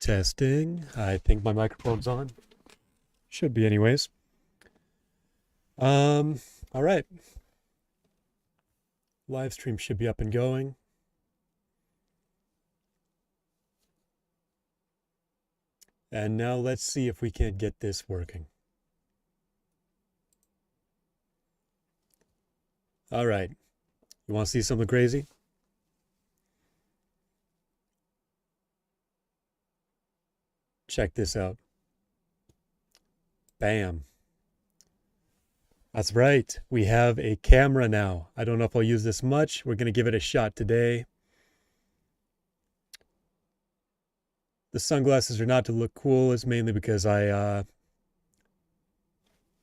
Testing. I think my microphone's on. Should be anyways. Um, all right. Live stream should be up and going. And now let's see if we can't get this working. All right. You want to see something crazy? Check this out. Bam. That's right. We have a camera now. I don't know if I'll use this much. We're going to give it a shot today. The sunglasses are not to look cool. It's mainly because I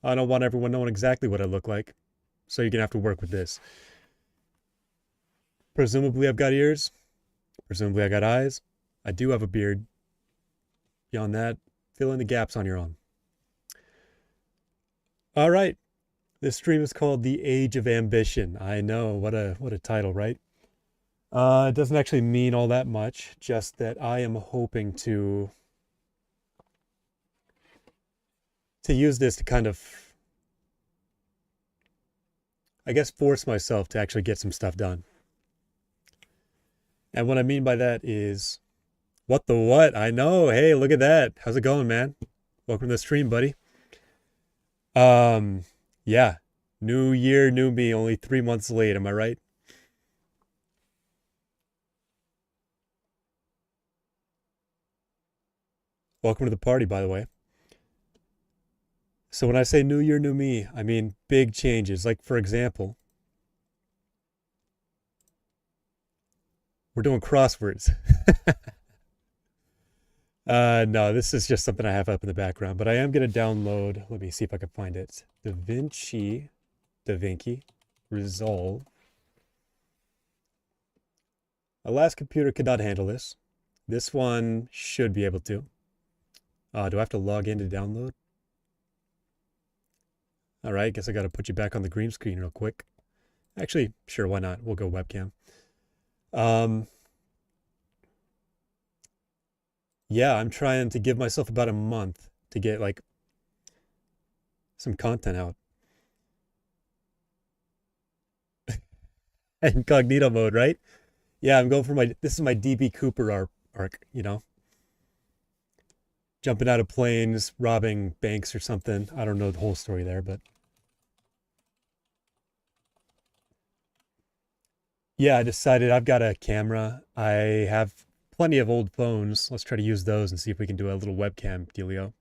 don't want everyone knowing exactly what I look like. So you're going to have to work with this. Presumably I've got ears. Presumably I got eyes. I do have a beard. Beyond that, fill in the gaps on your own. All right. This stream is called The Age of Ambition. I know, what a title, right? It doesn't actually mean all that much, just that I am hoping to use this to kind of, I guess, force myself to actually get some stuff done. And what I mean by that is, what the what? I know. Hey, look at that. How's it going, man? Welcome to the stream, buddy. Yeah. New year, new me, only 3 months late, am I right? Welcome to the party, by the way. So when I say new year, new me, I mean big changes. Like, for example, we're doing crosswords. No, this is just something I have up in the background, but I am going to download, let me see if I can find it. DaVinci Resolve. My last computer could not handle this. This one should be able to. Do I have to log in to download? All right, guess I got to put you back on the green screen real quick. Actually, sure, why not? We'll go webcam. Yeah, I'm trying to give myself about a month to get like some content out. Incognito mode, right? Yeah, I'm going for this is my DB Cooper arc, you know? Jumping out of planes, robbing banks or something. I don't know the whole story there, but yeah, I decided I've got a camera. I have plenty of old phones. Let's try to use those and see if we can do a little webcam dealio.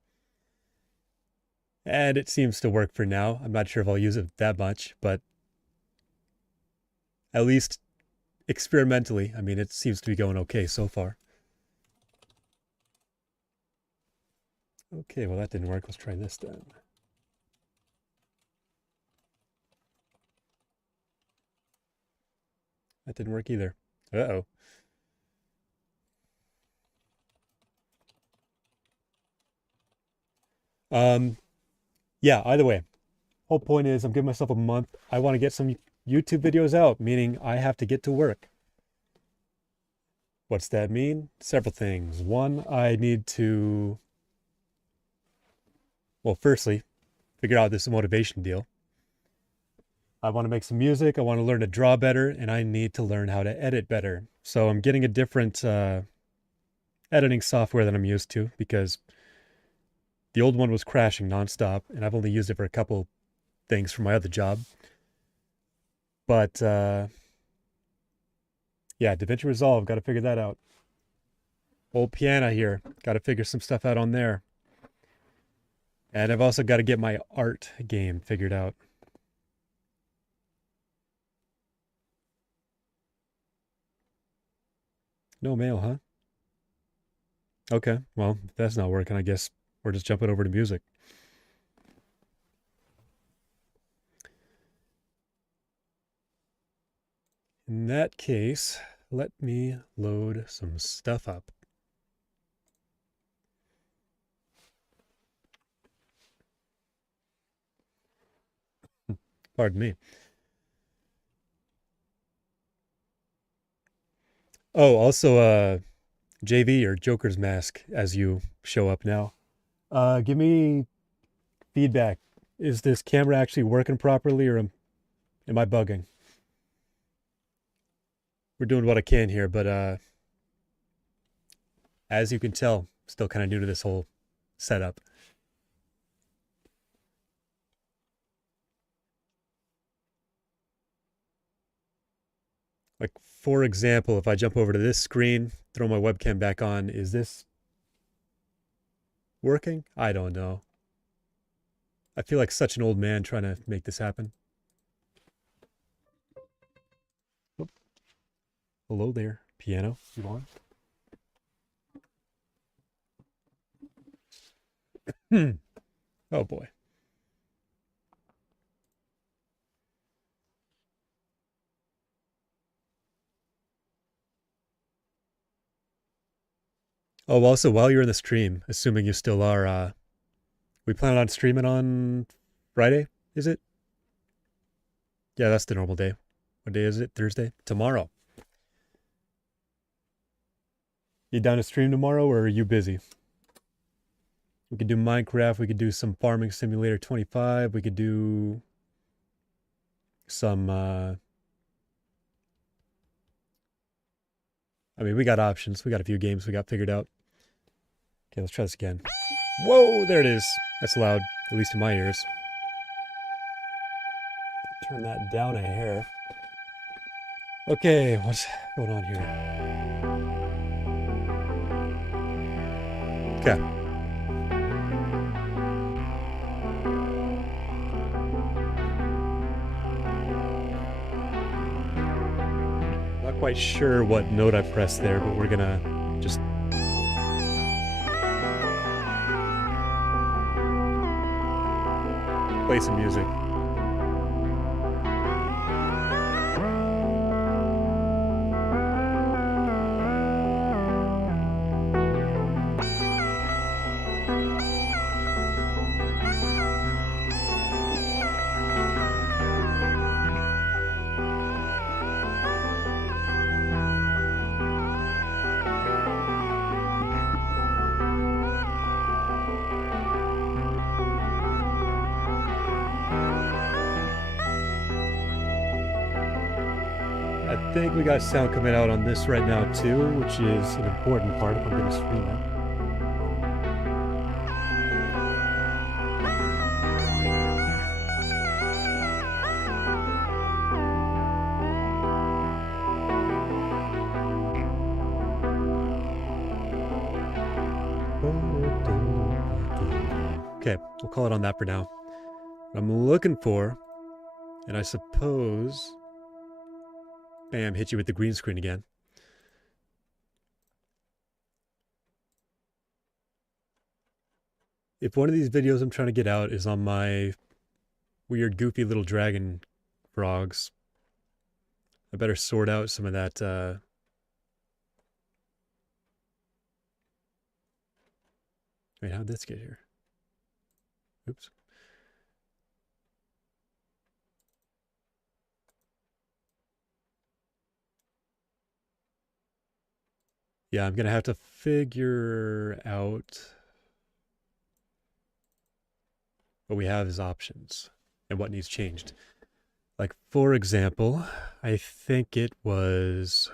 And it seems to work for now. I'm not sure if I'll use it that much, but at least experimentally, I mean, it seems to be going okay so far. Okay, well, that didn't work. Let's try this then. That didn't work either. Uh-oh. Yeah, either way, whole point is I'm giving myself a month. I want to get some YouTube videos out, meaning I have to get to work. What's that mean? Several things. One, I need to, well, firstly, figure out this motivation deal. I want to make some music. I want to learn to draw better, and I need to learn how to edit better. So I'm getting a different editing software than I'm used to because the old one was crashing nonstop, and I've only used it for a couple things for my other job. But yeah, DaVinci Resolve, got to figure that out. Old piano here, got to figure some stuff out on there. And I've also got to get my art game figured out. No mail, huh? Okay, well, if that's not working, I guess we're just jumping over to music. In that case, let me load some stuff up. Pardon me. Oh, also, JV or Joker's Mask as you show up now. Give me feedback. Is this camera actually working properly, or am I bugging? We're doing what I can here, but as you can tell, still kind of new to this whole setup. Like, for example, if I jump over to this screen, throw my webcam back on, is this working? I don't know. I feel like such an old man trying to make this happen. Oh. Hello there, piano. You on? Oh boy. Oh, also, while you're in the stream, assuming you still are, we plan on streaming on Friday, is it? Yeah, that's the normal day. What day is it? Thursday? Tomorrow. You down to stream tomorrow, or are you busy? We could do Minecraft. We could do some Farming Simulator 25. We could do some, I mean, we got options. We got a few games we got figured out. Okay, let's try this again. Whoa, there it is. That's loud, at least in my ears. Turn that down a hair. Okay, what's going on here? Okay. Not quite sure what note I pressed there, but we're gonna just play some music. I think we got sound coming out on this right now too, which is an important part if I'm going to stream it. Okay, we'll call it on that for now. What I'm looking for, and I suppose... Bam, hit you with the green screen again. If one of these videos I'm trying to get out is on my weird, goofy little dragon frogs, I better sort out some of that, Wait, how'd this get here? Oops. Yeah, I'm gonna have to figure out what we have as options and what needs changed. Like, for example, I think it was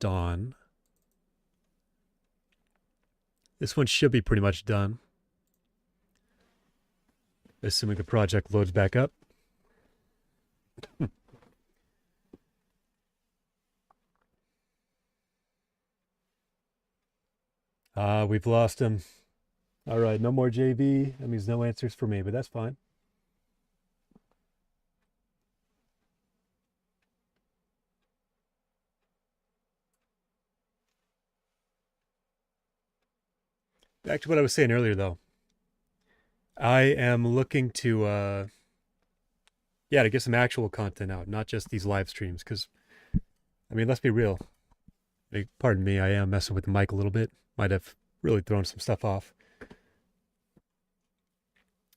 Dawn. This one should be pretty much done, assuming the project loads back up. We've lost him. All right, no more JV. That means no answers for me, but that's fine. Back to what I was saying earlier, though. I am looking to, yeah, to get some actual content out, not just these live streams, because, I mean, let's be real. Pardon me, I am messing with the mic a little bit. Might have really thrown some stuff off.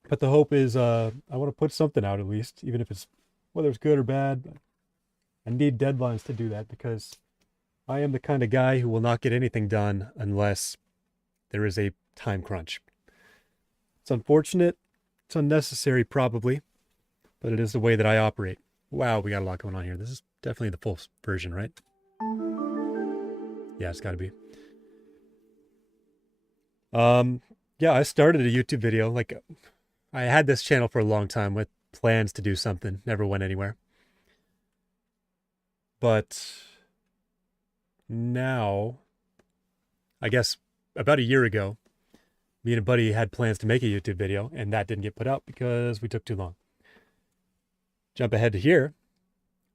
But the hope is I want to put something out at least, even if it's, whether it's good or bad. I need deadlines to do that because I am the kind of guy who will not get anything done unless there is a time crunch. It's unfortunate, it's unnecessary probably, but it is the way that I operate. Wow, we got a lot going on here. This is definitely the full version, right? Yeah, it's got to be. Yeah, I started a YouTube video. Like, I had this channel for a long time with plans to do something. Never went anywhere. But now, I guess about a year ago, me and a buddy had plans to make a YouTube video, and that didn't get put out because we took too long. Jump ahead to here.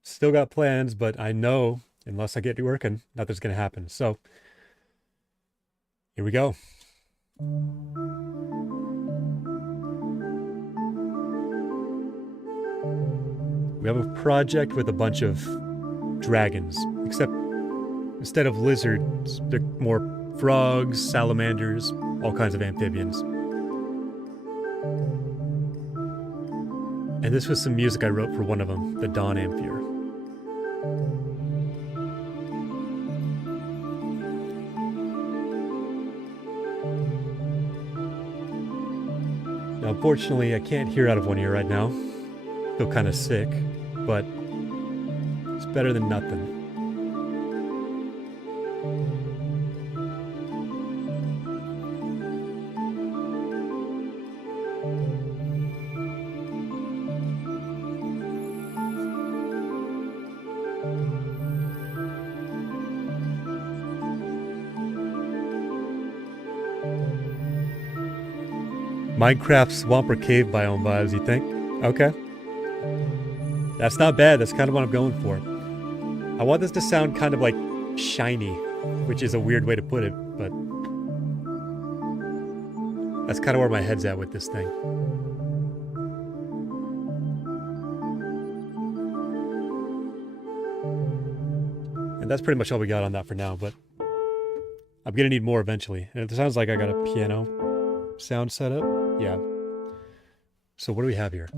Still got plans, but I know unless I get to working, nothing's going to happen. So here we go. We have a project with a bunch of dragons, except instead of lizards, they're more frogs, salamanders, all kinds of amphibians. And this was some music I wrote for one of them, the Dawn Amphier. Now, unfortunately, I can't hear out of one ear right now. Feel kind of sick, but it's better than nothing. Minecraft Swamp or Cave biome vibes, you think? Okay. That's not bad. That's kind of what I'm going for. I want this to sound kind of like shiny, which is a weird way to put it, but that's kind of where my head's at with this thing. And that's pretty much all we got on that for now, but I'm going to need more eventually. And it sounds like I got a piano sound set up. Yeah. So what do we have here?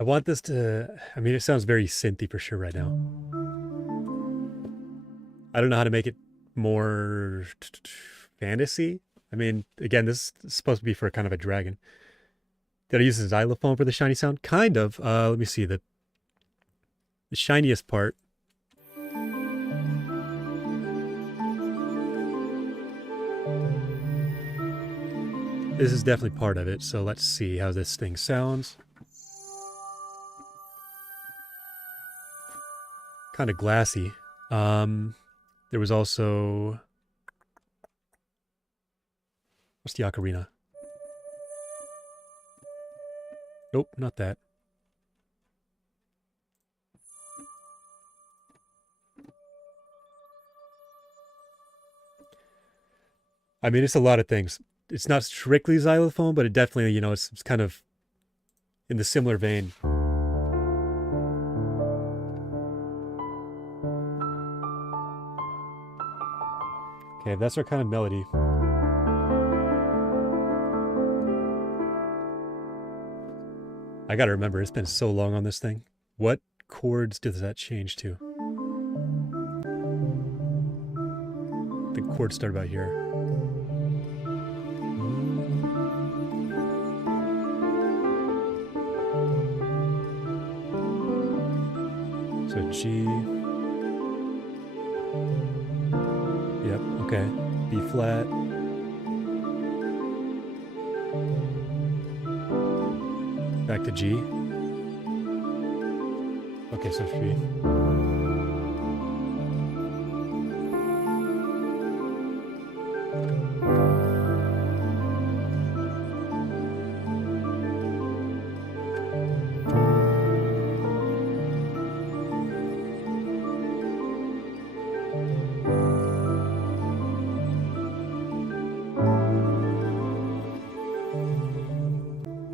I want this to, I mean, it sounds very synthy for sure right now. I don't know how to make it more fantasy. I mean, again, this is supposed to be for kind of a dragon. Did I use a xylophone for the shiny sound? Kind of. Let me see. The shiniest part. This is definitely part of it. So let's see how this thing sounds. Kind of glassy. There was also, what's the ocarina? Nope, not that. I mean, it's a lot of things. It's not strictly xylophone, but it definitely, you know, it's kind of in the similar vein. Okay, that's our kind of melody. I gotta remember, it's been so long on this thing. What chords does that change to? The chords start about here. So G. Yep, okay. B flat. Back to G. Okay, so G.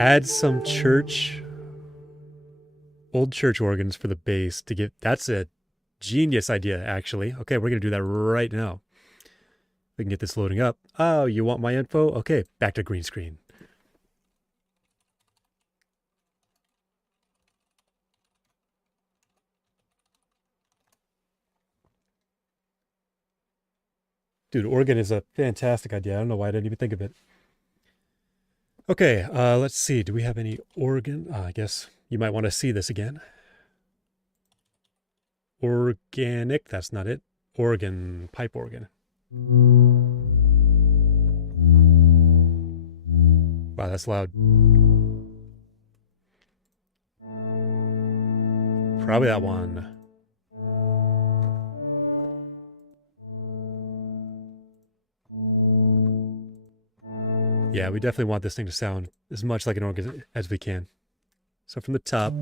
Add some old church organs for the bass to get, that's a genius idea, actually. Okay, we're going to do that right now. We can get this loading up. Oh, you want my info? Okay, back to green screen. Dude, organ is a fantastic idea. I don't know why I didn't even think of it. Okay, let's see. Do we have any organ? I guess you might want to see this again. Organic, that's not it. Organ, pipe organ. Wow, that's loud. Probably that one. Yeah, we definitely want this thing to sound as much like an organ as we can. So from the top.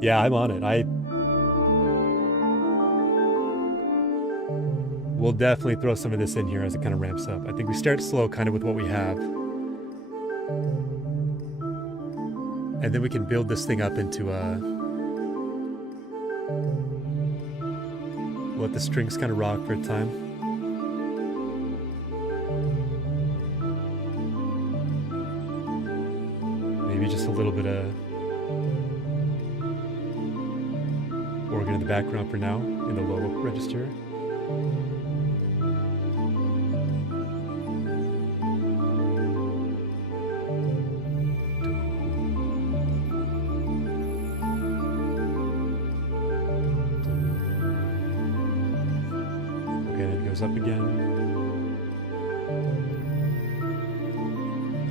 Yeah, I'm on it. We'll definitely throw some of this in here as it kind of ramps up. I think we start slow kind of with what we have. And then we can build this thing up into let the strings kind of rock for a time. Maybe just a little bit of organ in the background for now, in the low register. Okay, then it goes up again.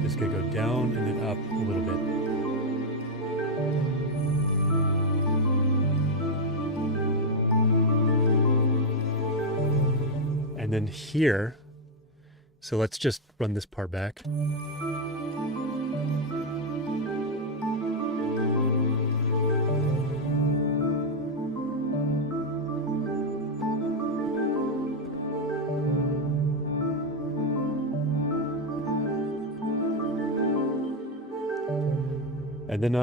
This could go down and then up a little bit. And then here, so let's just run this part back. And then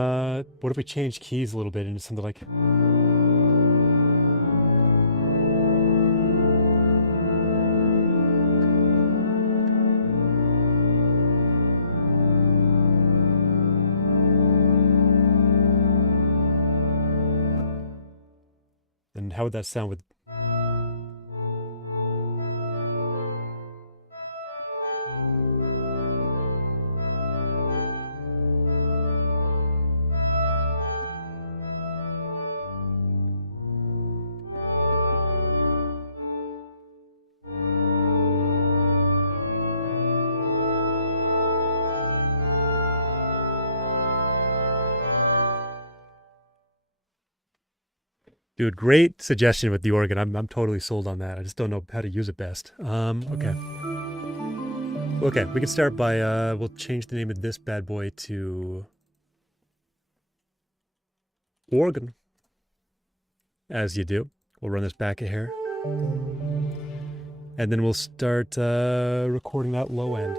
what if we change keys a little bit into something like... And how would that sound with... Dude, great suggestion with the organ. I'm totally sold on that. I just don't know how to use it best. Okay. Okay, we can start by, we'll change the name of this bad boy to organ, as you do. We'll run this back a hair. And then we'll start recording that low end.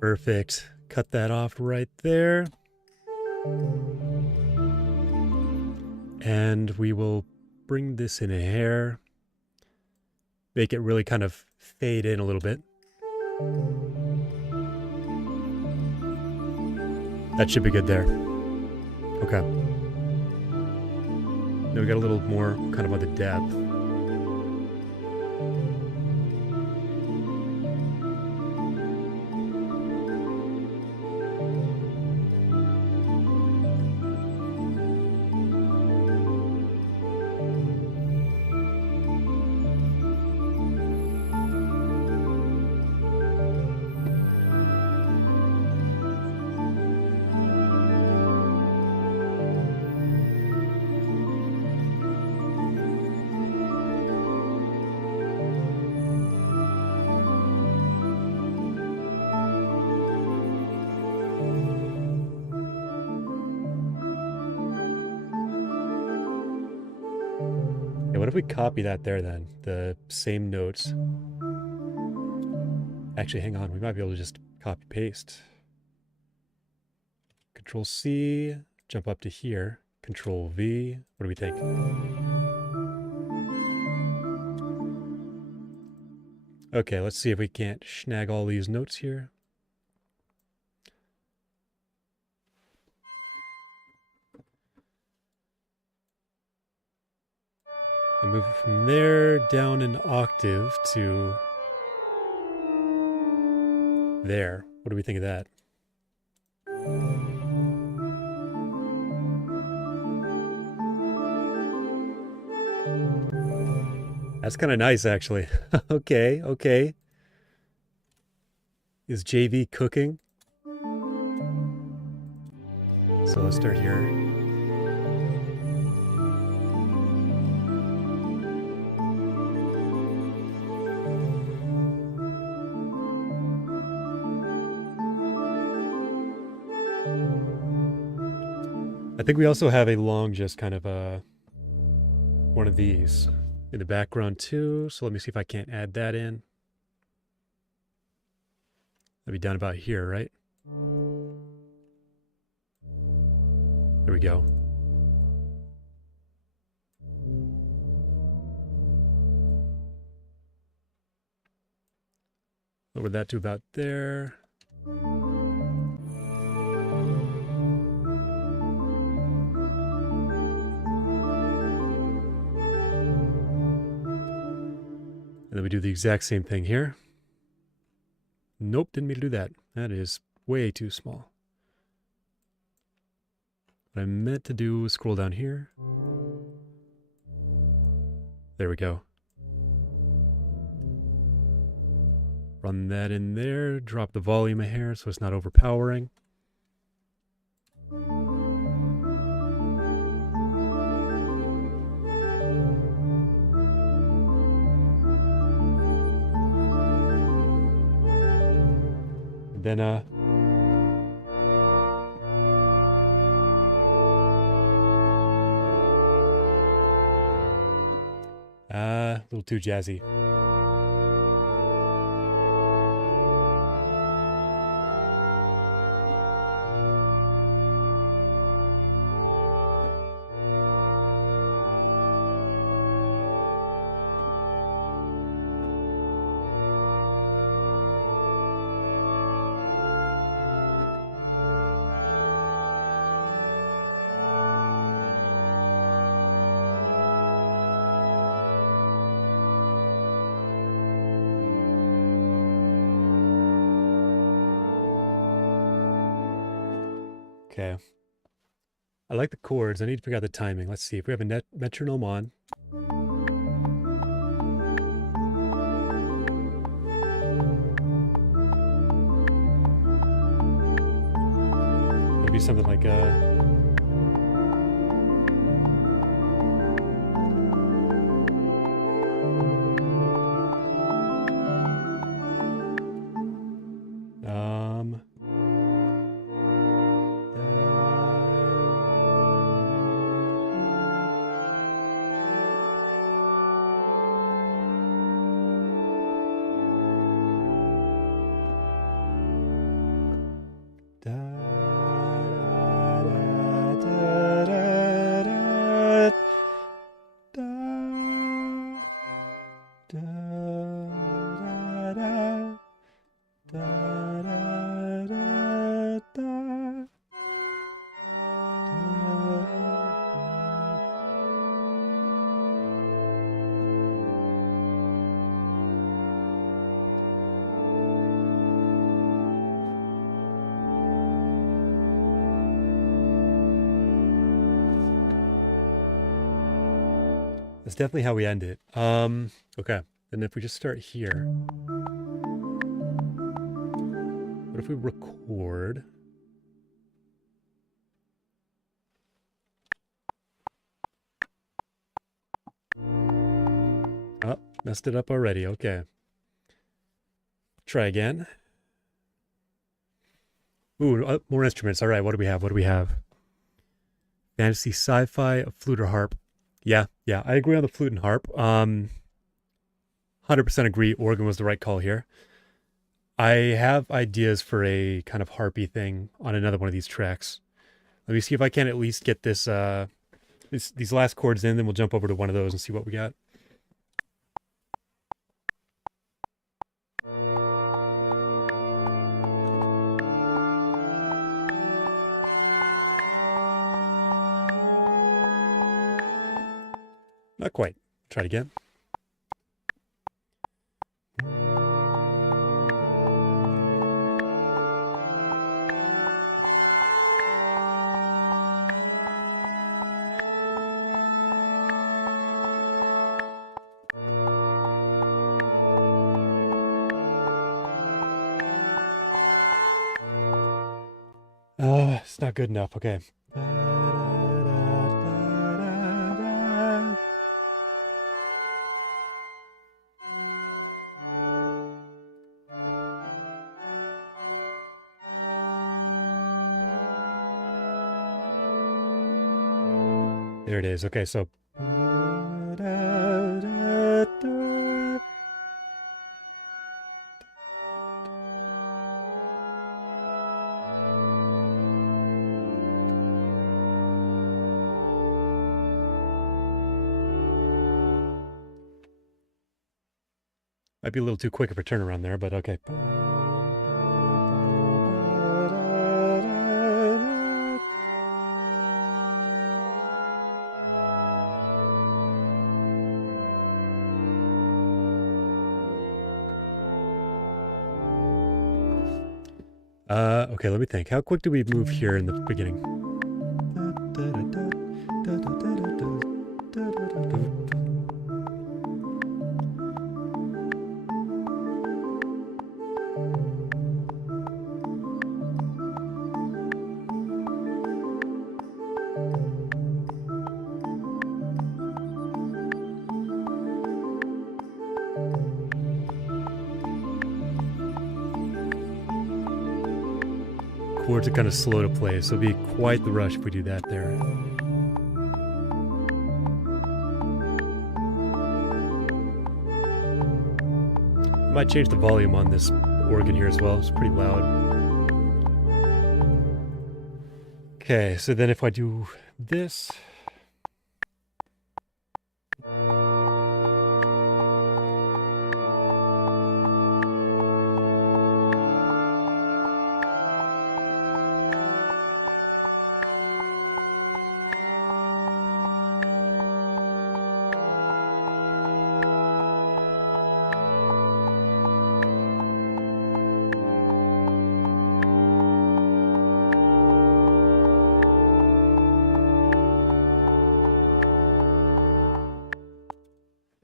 Perfect. Cut that off right there. And we will bring this in a hair. Make it really kind of fade in a little bit. That should be good there. Okay. Now we got a little more kind of on the depth. What if we copy that there then? The same notes. Actually, hang on. We might be able to just copy paste. Control C, jump up to here. Control V. What do we think? Okay, let's see if we can't snag all these notes here. And move it from there down an octave to there. What do we think of that? That's kind of nice, actually. Okay, okay. Is JV cooking? So let's start here. I think we also have a long, just kind of one of these in the background too. So let me see if I can't add that in. That'd be down about here, right? There we go. Lower that to about there. And then we do the exact same thing here. Nope, didn't mean to do that. That is way too small. What I meant to do was scroll down here. There we go. Run that in there, drop the volume a hair so it's not overpowering. And then a little too jazzy. Okay. I like the chords. I need to figure out the timing. Let's see if we have a metronome on. Maybe something like a... That's definitely how we end it. Okay. And if we just start here, what if we record? Oh, messed it up already. Okay. Try again. Ooh, more instruments. All right, what do we have? What do we have? Fantasy, sci-fi, a flute or harp. Yeah, I agree on the flute and harp. 100% agree. Organ was the right call here. I have ideas for a kind of harpy thing on another one of these tracks. Let me see if I can at least get these last chords in, then we'll jump over to one of those and see what we got. Not quite. Try it again. Oh, it's not good enough. Okay. There it is. Okay, so. Might be a little too quick of a turnaround there, but okay. Okay, let me think. How quick do we move here in the beginning? Chords are kind of slow to play, so it'll be quite the rush if we do that there. I might change the volume on this organ here as well. It's pretty loud. Okay, so then if I do this.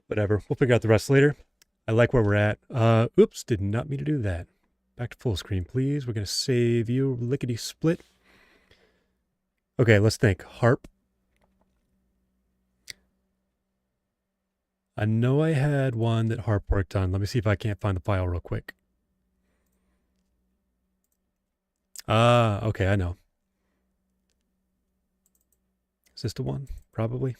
Whatever. We'll figure out the rest later. I like where we're at. Oops, did not mean to do that. Back to full screen, please. We're going to save you. Lickety split. Okay, let's think. Harp. I know I had one that harp worked on. Let me see if I can't find the file real quick. Okay, I know. Is this the one? Probably.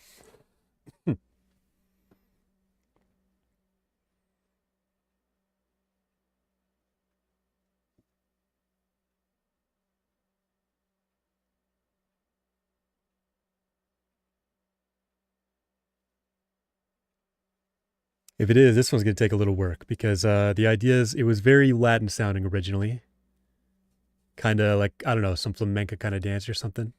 If it is, this one's going to take a little work because the idea is it was very Latin sounding originally. Kind of like, I don't know, some flamenco kind of dance or something.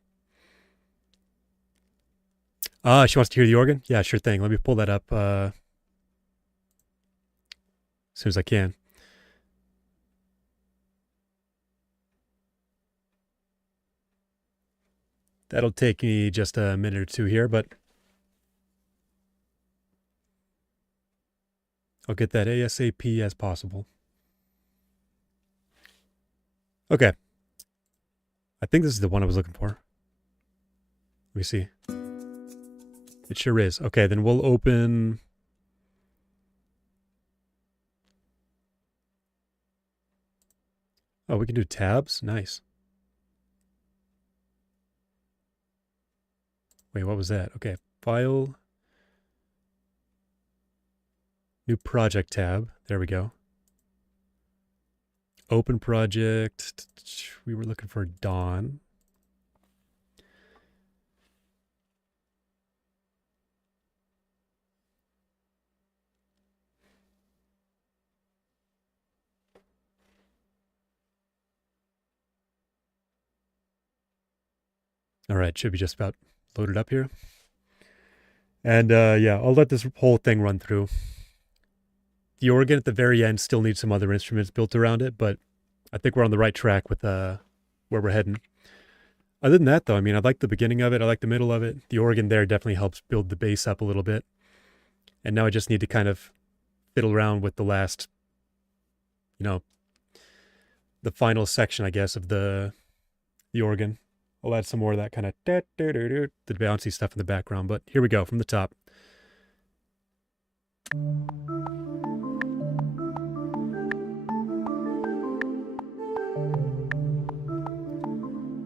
She wants to hear the organ? Yeah, sure thing. Let me pull that up as soon as I can. That'll take me just a minute or two here, but I'll get that ASAP as possible. Okay. I think this is the one I was looking for. Let me see. It sure is. Okay, then we'll open... Oh, we can do tabs? Nice. Wait, what was that? Okay, file. New project tab. There we go. Open project. We were looking for Dawn. All right, should be just about loaded up here. And yeah, I'll let this whole thing run through. The organ at the very end still needs some other instruments built around it, but I think we're on the right track with where we're heading. Other than that, though, I mean, I like the beginning of it. I like the middle of it. The organ there definitely helps build the bass up a little bit. And now I just need to kind of fiddle around with the last, you know, the final section, I guess, of the organ. I'll add some more of that kind of the bouncy stuff in the background. But here we go from the top.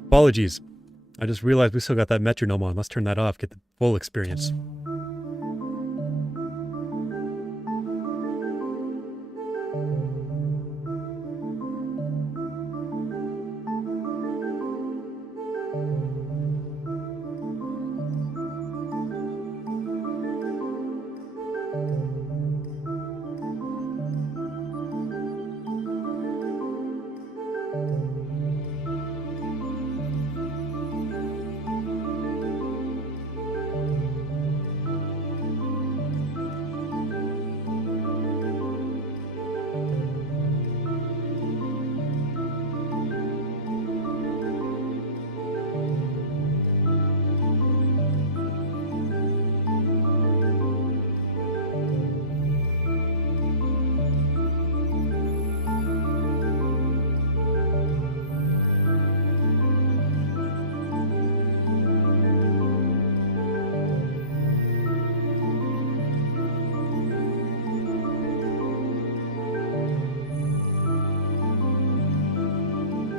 Apologies. I just realized we still got that metronome on. Let's turn that off, get the full experience.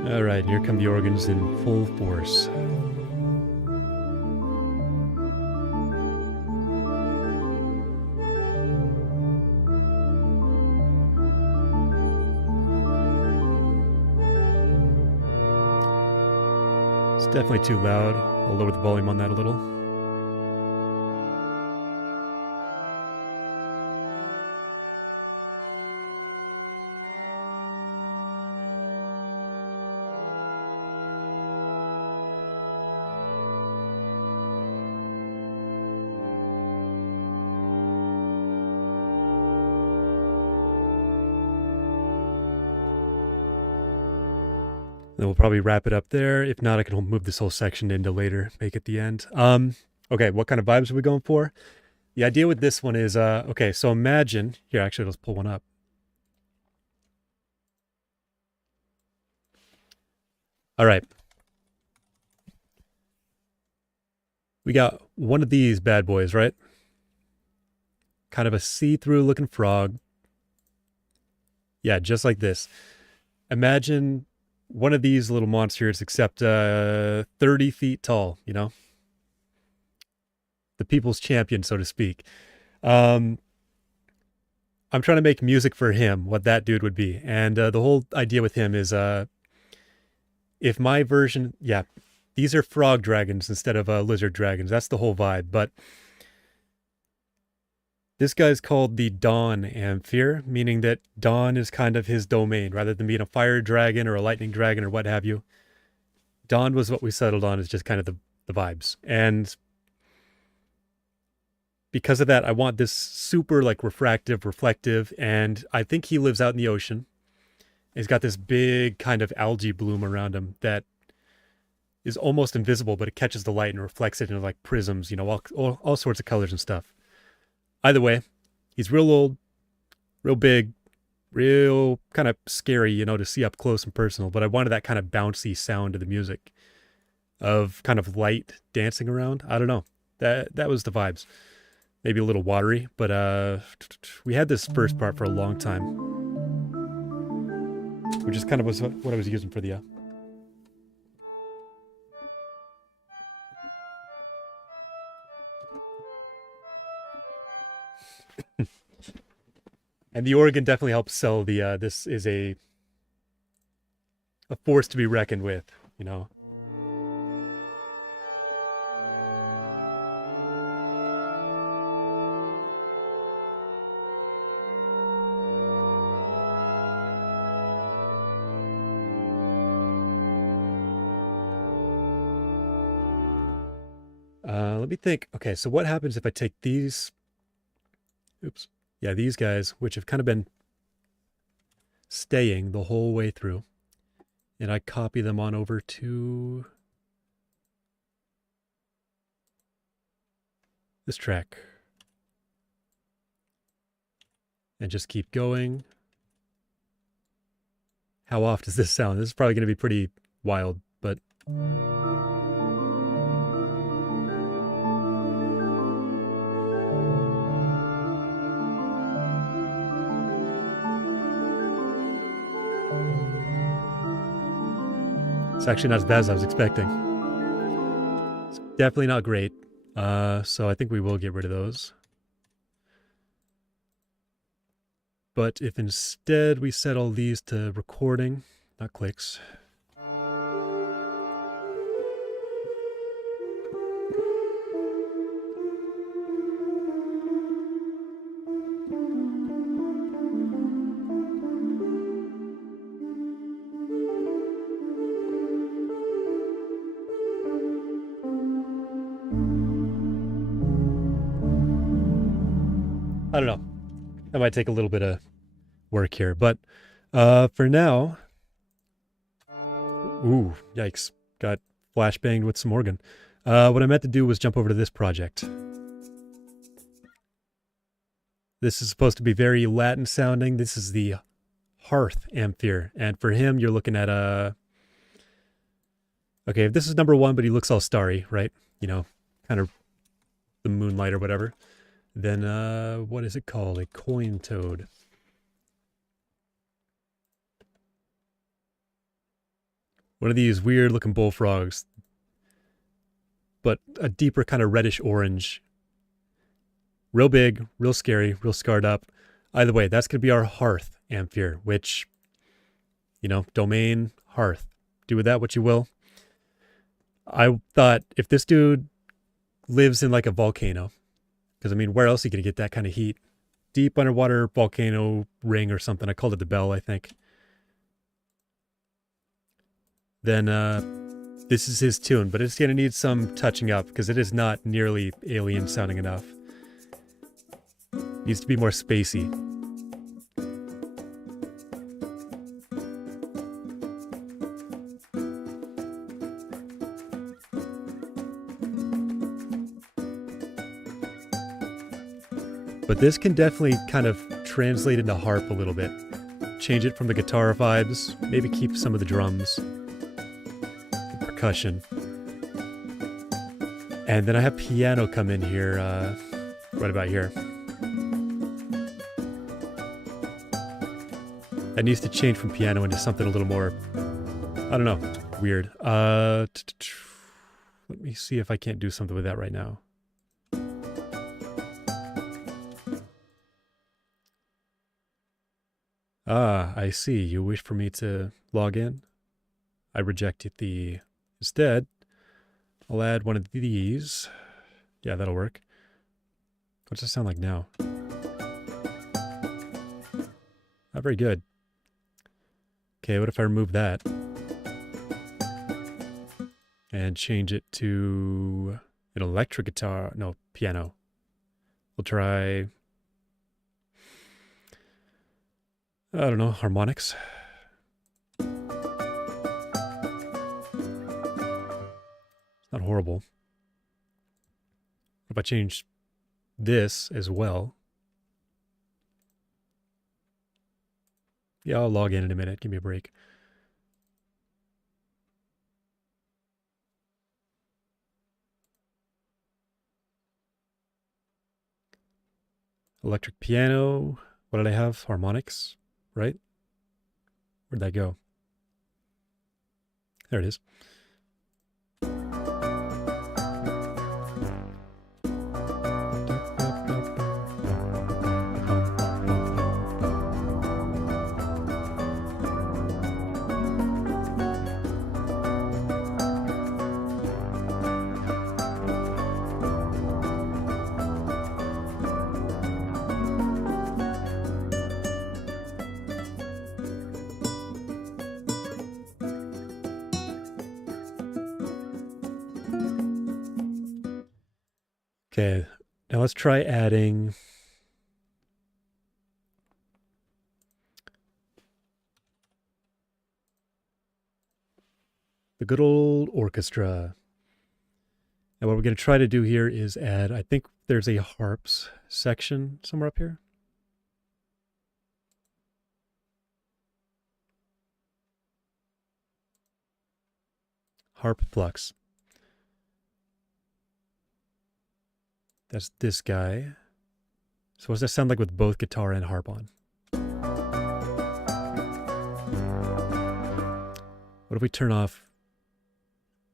All right, here come the organs in full force. It's definitely too loud. I'll lower the volume on that a little. Then we'll probably wrap it up there. If not, I can move this whole section into later, make it the end. Okay, what kind of vibes are we going for? The idea with this one is, okay, so imagine, here, actually, let's pull one up. All right. We got one of these bad boys, right? Kind of a see-through looking frog. Yeah, just like this. Imagine one of these little monsters, except 30 feet tall, you know? The people's champion, so to speak. I'm trying to make music for him, what that dude would be. And the whole idea with him is, if my version, yeah, these are frog dragons instead of lizard dragons. That's the whole vibe. But this guy's called the Dawn Amphere, meaning that Dawn is kind of his domain, rather than being a fire dragon or a lightning dragon or what have you. Dawn was what we settled on, is just kind of the vibes. And because of that, I want this super like reflective, and I think he lives out in the ocean. He's got this big kind of algae bloom around him that is almost invisible, but it catches the light and reflects it into like prisms, you know, all sorts of colors and stuff. Either way, he's real old, real big, real kind of scary, you know, to see up close and personal. But I wanted that kind of bouncy sound to the music of kind of light dancing around. I don't know. That was the vibes. Maybe a little watery, but we had this first part for a long time, which is kind of was what I was using for the and the organ definitely helps sell the this is a force to be reckoned with, you know. Let me think. Okay, so what happens if I take these, oops, yeah, these guys, which have kind of been staying the whole way through, and I copy them on over to this track and just keep going. How off does this sound? This is probably going to be pretty wild, but it's actually not as bad as I was expecting. It's definitely not great. So I think we will get rid of those. But if instead we set all these to recording, not clicks. I don't know. That might take a little bit of work here, but for now, ooh, yikes, got flashbanged with some organ. What I meant to do was jump over to this project. This is supposed to be very Latin sounding. This is the Hearth Ampere, and for him, you're looking at a. Okay, if this is number one, but he looks all starry, right? You know, kind of the moonlight or whatever. Then what is it called? A coin toad. One of these weird looking bullfrogs, but a deeper kind of reddish orange. Real big, real scary, real scarred up. Either way, that's going to be our Hearth Ampere, which, you know, domain, hearth. Do with that what you will. I thought if this dude lives in like a volcano, because I mean, where else are you going to get that kind of heat? Deep underwater volcano ring or something. I called it the Bell, I think. Then this is his tune, but it's going to need some touching up because it is not nearly alien sounding enough. Needs to be more spacey. But this can definitely kind of translate into harp a little bit. Change it from the guitar vibes, maybe keep some of the drums, the percussion. And then I have piano come in here, right about here. That needs to change from piano into something a little more, I don't know, weird. Let me see if I can't do something with that right now. Ah, I see. You wish for me to log in? I rejected the... Instead, I'll add one of these. Yeah, that'll work. What does it sound like now? Not very good. Okay, what if I remove that? And change it to an electric guitar. No, piano. We'll try... I don't know, harmonics. It's not horrible. What if I change this as well? Yeah, I'll log in a minute. Give me a break. Electric piano. What did I have? Harmonics, right? Where'd that go? There it is. Okay, now let's try adding the good old orchestra. And what we're going to try to do here is add, I think there's a harps section somewhere up here. Harp flux. That's this guy. So what does that sound like with both guitar and harp on? What if we turn off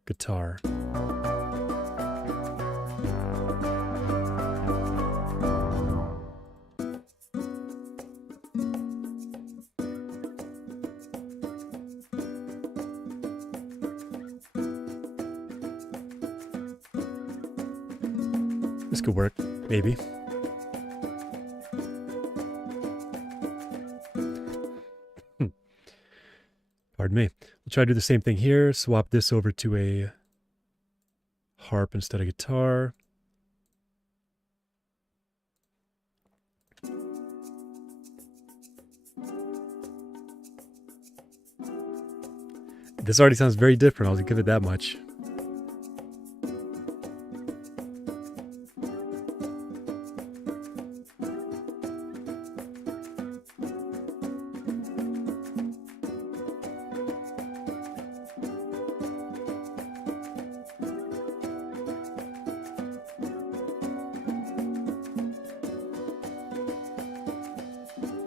guitar? This could work, maybe. Pardon me. We'll try to do the same thing here. Swap this over to a harp instead of guitar. This already sounds very different. I'll give it that much.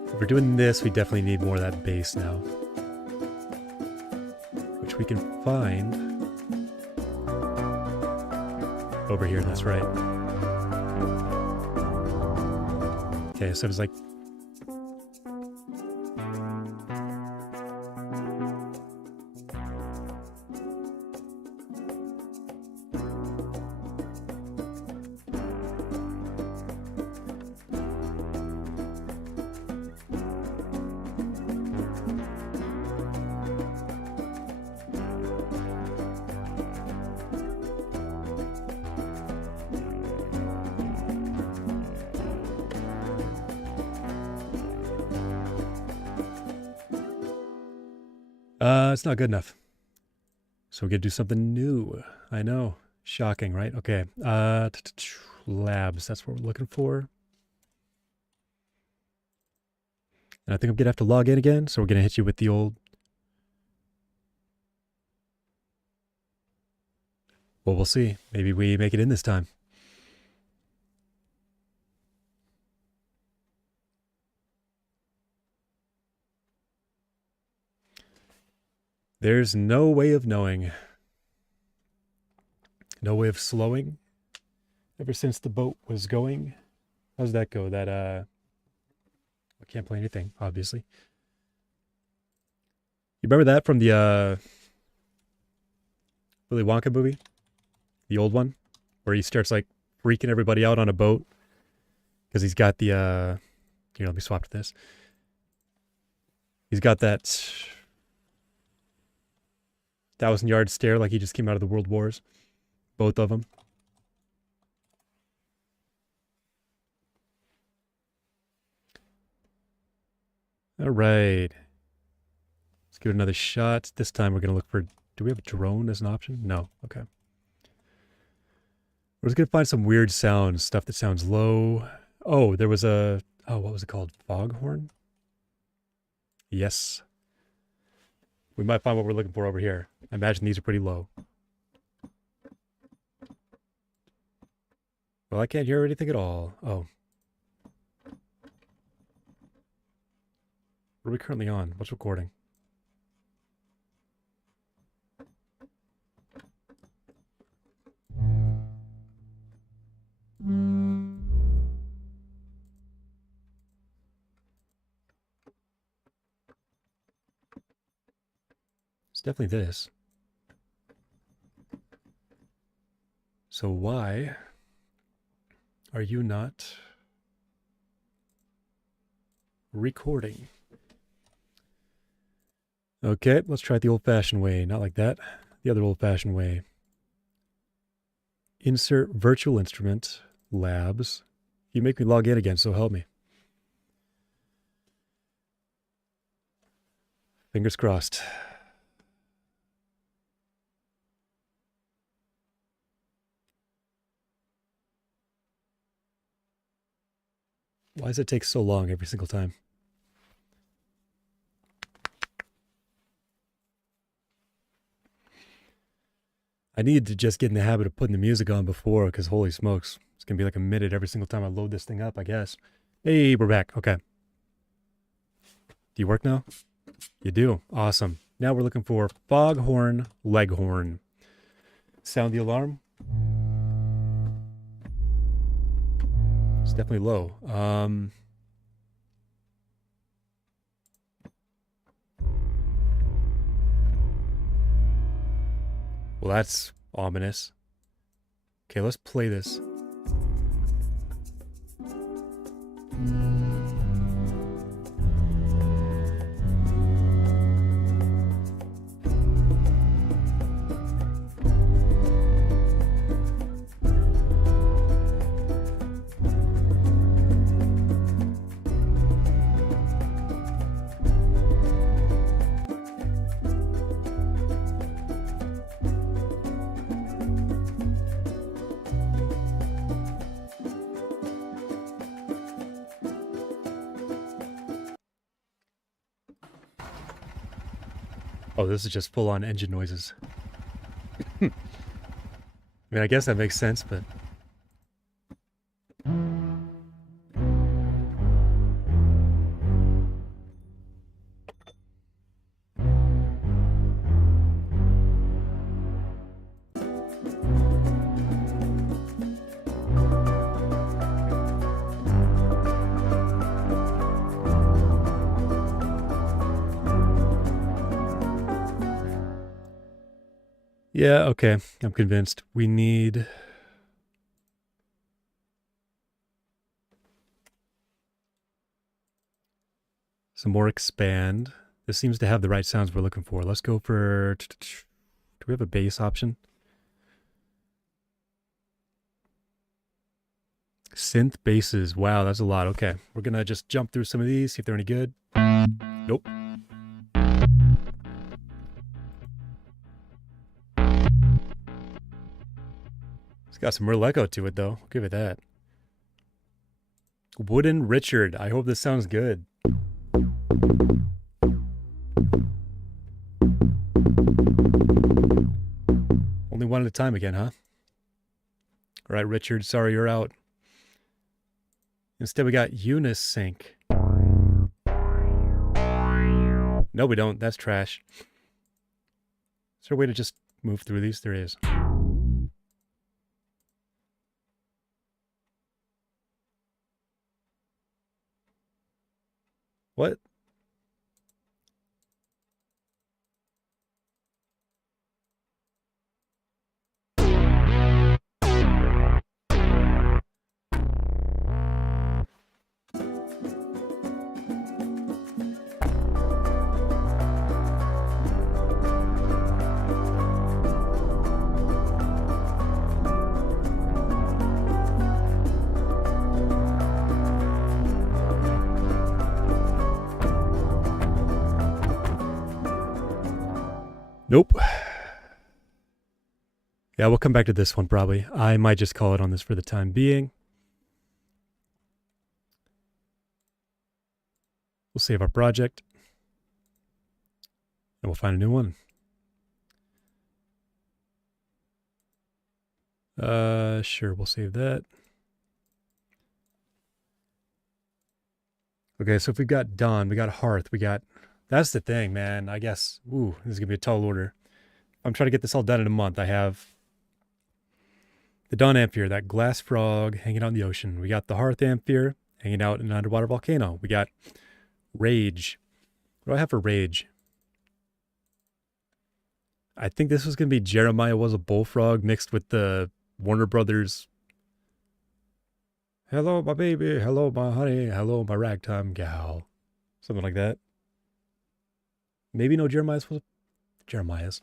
If we're doing this, we definitely need more of that bass now, which we can find over here. That's right. Okay, so it's like it's not good enough. So we're gonna do something new. I know. Shocking, right? Okay. Labs, that's what we're looking for. And I think I'm gonna have to log in again, so we're gonna hit you with the old. Well, we'll see. Maybe we make it in this time. There's no way of knowing. No way of slowing. Ever since the boat was going. How's that go? That, I can't play anything, obviously. You remember that from the, Willy Wonka movie? The old one? Where he starts, like, freaking everybody out on a boat. Because he's got the, here, let me swap to this. He's got that 1,000-yard stare like he just came out of the World Wars. Both of them. All right. Let's give it another shot. This time we're going to look for... Do we have a drone as an option? No. Okay. We're just going to find some weird sounds. Stuff that sounds low. Oh, there was a... Oh, what was it called? Foghorn? Yes. We might find what we're looking for over here. I imagine these are pretty low. Well, I can't hear anything at all. Oh. What are we currently on? What's recording? It's definitely this. So why are you not recording? Okay, let's try it the old-fashioned way. Not like that. The other old-fashioned way. Insert virtual instrument, labs. You make me log in again, so help me. Fingers crossed. Why does it take so long every single time? I need to just get in the habit of putting the music on before, because holy smokes. It's going to be like a minute every single time I load this thing up, I guess. Hey, we're back. Okay. Do you work now? You do. Awesome. Now we're looking for foghorn leghorn. Sound the alarm. It's definitely low. Well, that's ominous. Okay, let's play this. Oh, this is just full-on engine noises. I mean, I guess that makes sense, but... Yeah, okay. I'm convinced. We need... some more expand. This seems to have the right sounds we're looking for. Let's go for... Do we have a bass option? Synth basses. Wow, that's a lot. Okay. We're going to just jump through some of these, see if they're any good. Nope. It's got some real echo to it, though. I'll give it that. Wooden Richard. I hope this sounds good. Only one at a time again, huh? All right, Richard, sorry you're out. Instead, we got Unisync. No, we don't. That's trash. Is there a way to just move through these? There is. What? Nope. Yeah, we'll come back to this one probably. I might just call it on this for the time being. We'll save our project. and we'll find a new one. Sure, we'll save that. Okay, so if we've got Dawn, we got Hearth, we got... That's the thing, man. I guess... Ooh, this is going to be a tall order. I'm trying to get this all done in a month. I have the Dawn Amphere, that glass frog hanging out in the ocean. We got the Hearth Amphere hanging out in an underwater volcano. We got Rage. What do I have for Rage? I think this was going to be Jeremiah Was a Bullfrog mixed with the Warner Brothers. Hello, my baby. Hello, my honey. Hello, my ragtime gal. Something like that. Maybe no Jeremiah's was Jeremiah's.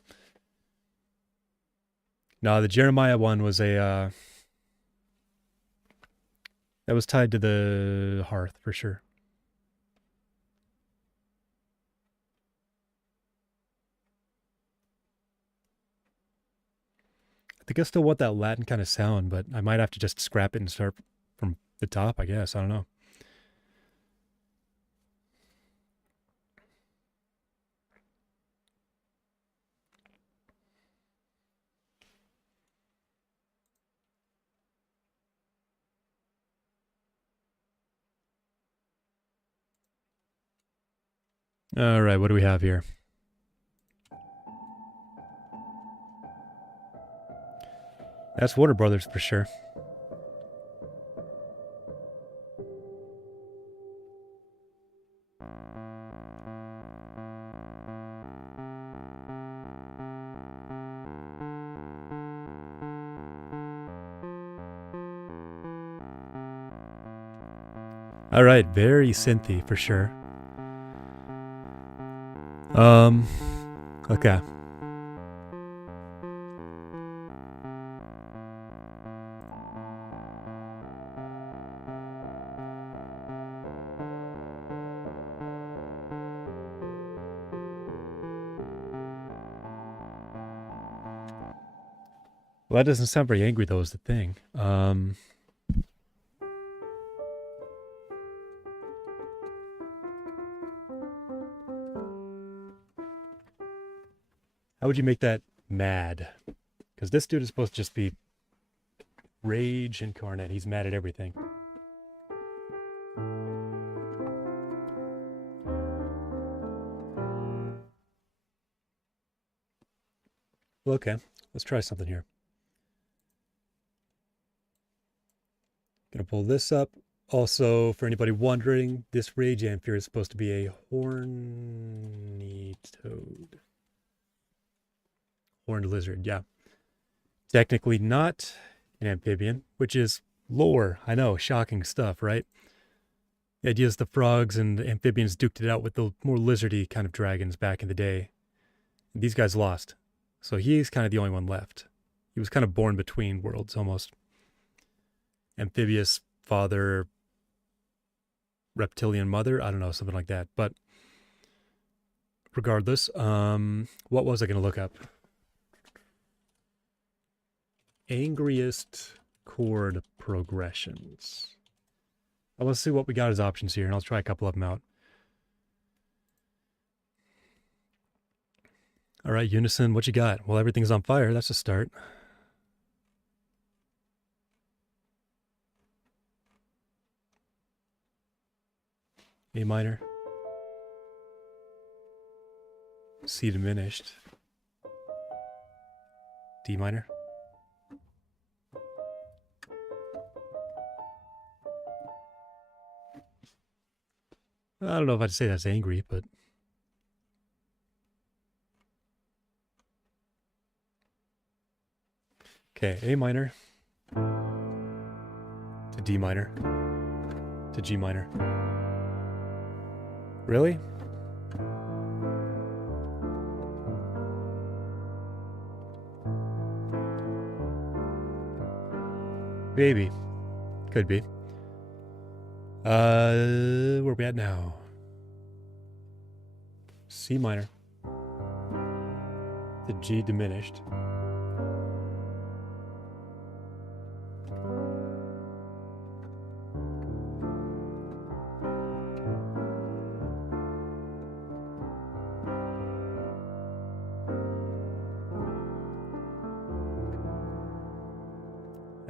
No, the Jeremiah one was a that was tied to the Hearth for sure. I think I still want that Latin kind of sound, but I might have to just scrap it and start from the top, I guess. I don't know. All right, what do we have here? That's Warner Brothers for sure. All right, very synthy for sure. Okay. Well, that doesn't sound very angry, though, is the thing. How would you make that mad? Because this dude is supposed to just be rage incarnate. He's mad at everything. Well, okay, let's try something here. Gonna pull this up. Also, for anybody wondering, this Rage Amphere is supposed to be a horny toad. Horned lizard, yeah. Technically not an amphibian, which is lore. I know, shocking stuff, right? The idea is the frogs and the amphibians duked it out with the more lizardy kind of dragons back in the day. These guys lost. So he's kind of the only one left. He was kind of born between worlds almost. Amphibious father, reptilian mother, I don't know, something like that. But regardless, what was I going to look up? Angriest chord progressions. Well, let's see what we got as options here, and I'll try a couple of them out. All right, Unison, what you got? Well, everything's on fire. That's a start. A minor. C diminished. D minor. I don't know if I'd say that's angry, but... Okay, A minor. To D minor. To G minor. Really? Maybe. Could be. Where are we at now? C minor. To G diminished.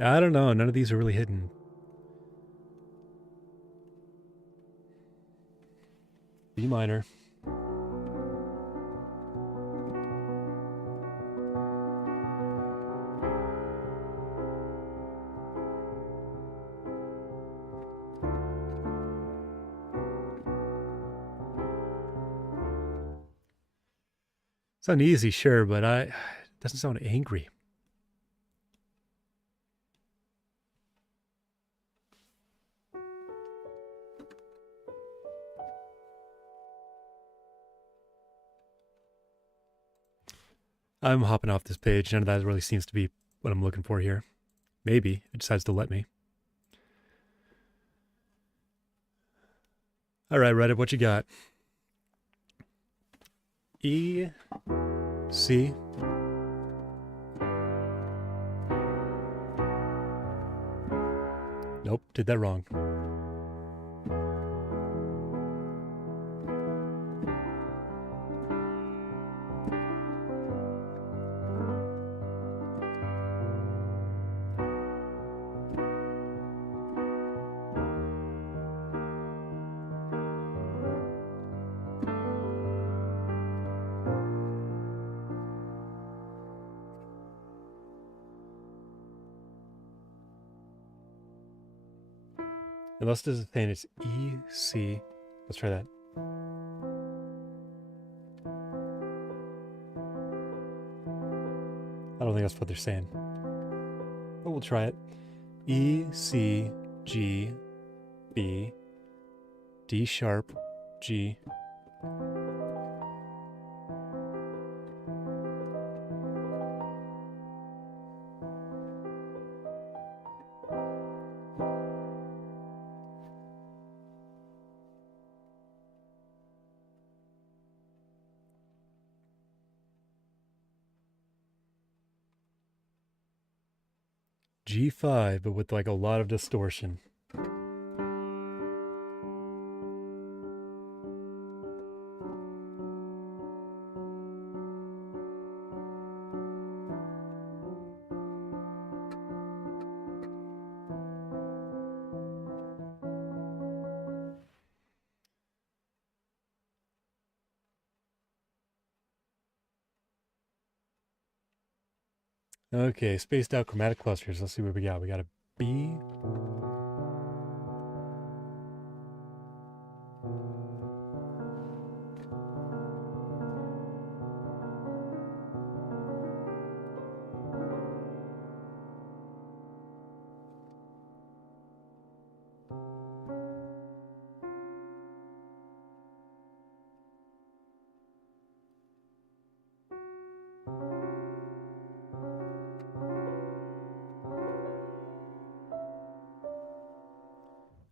I don't know. None of these are really hidden. B minor. It's uneasy, sure, but it doesn't sound angry. I'm hopping off this page. None of that really seems to be what I'm looking for here. Maybe it decides to let me. All right, Reddit, what you got? E, C. Nope, did that wrong. Unless there's a thing, it's E, C. Let's try that. I don't think that's what they're saying. But we'll try it. E, C, G, B, D sharp, G. G5, but with like a lot of distortion. Okay, spaced out chromatic clusters. Let's see what we got. We got a B.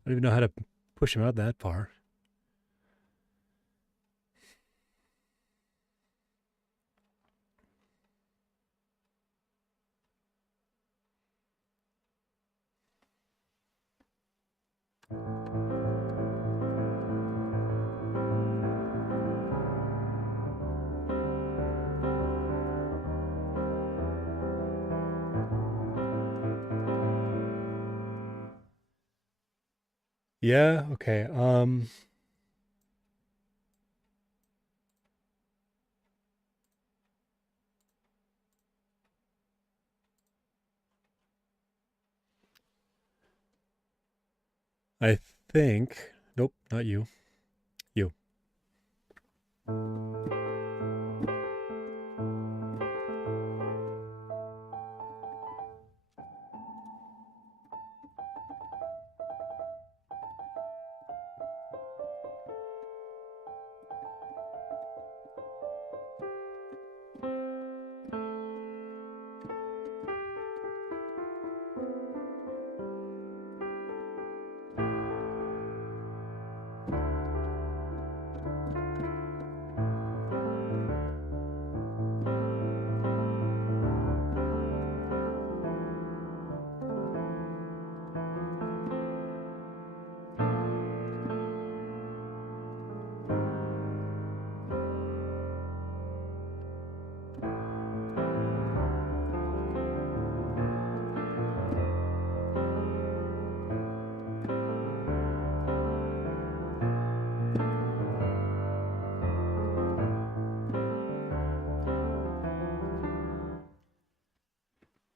I don't even know how to push him out that far. Yeah, okay. I think. Nope, not you. You.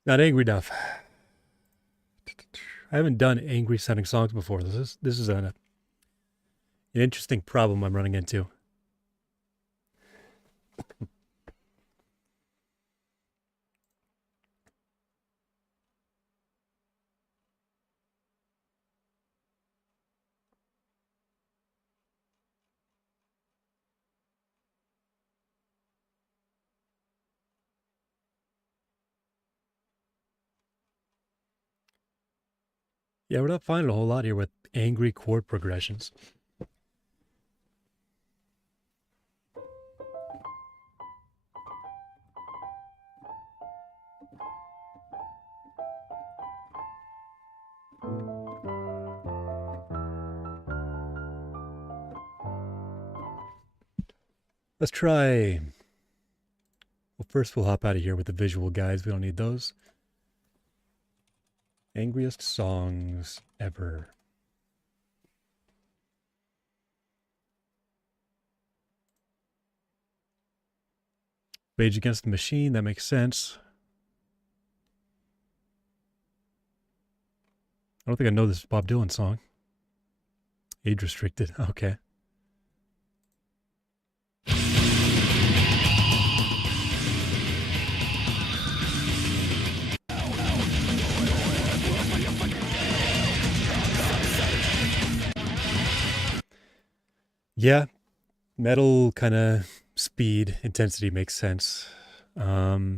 Not angry enough. I haven't done angry sounding songs before. This is an interesting problem I'm running into. Yeah, we're not finding a whole lot here with angry chord progressions. Let's try. Well, first we'll hop out of here with the visual guides. We don't need those. Angriest songs ever. Rage Against the Machine, that makes sense. I don't think I know this Bob Dylan song. Age restricted, okay. Yeah, metal kind of speed, intensity makes sense. Okay.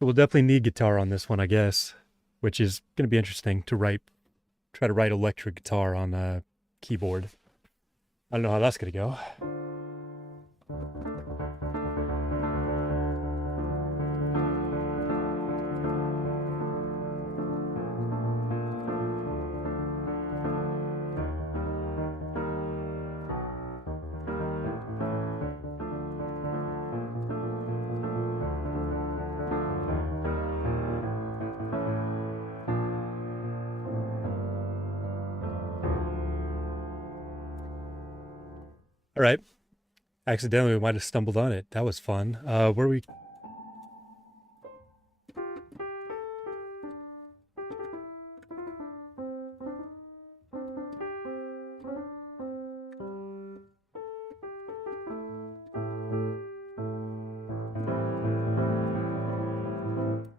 We'll definitely need guitar on this one, I guess, which is going to be interesting to try to write electric guitar on a keyboard. I don't know how that's going to go. All right. Accidentally, we might have stumbled on it. That was fun. Where we...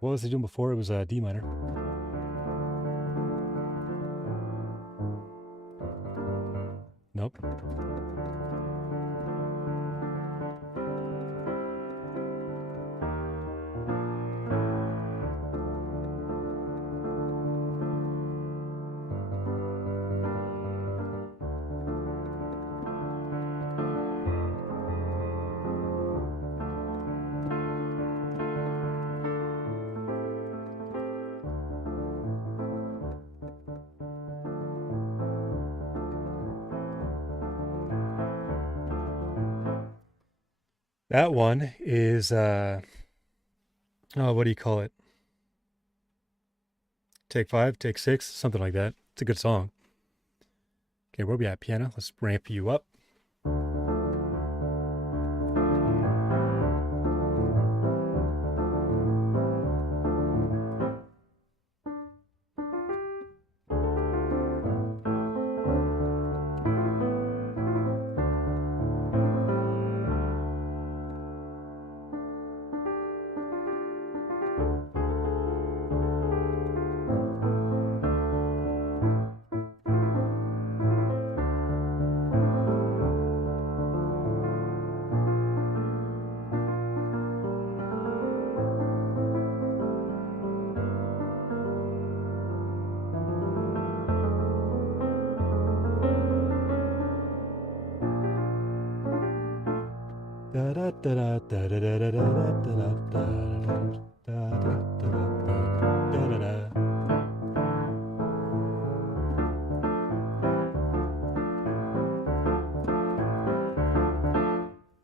What was he doing before? It was a D minor. Nope. That one is, oh, what do you call it? Take 5, take 6, something like that. It's a good song. Okay, where are we at, piano? Let's ramp you up.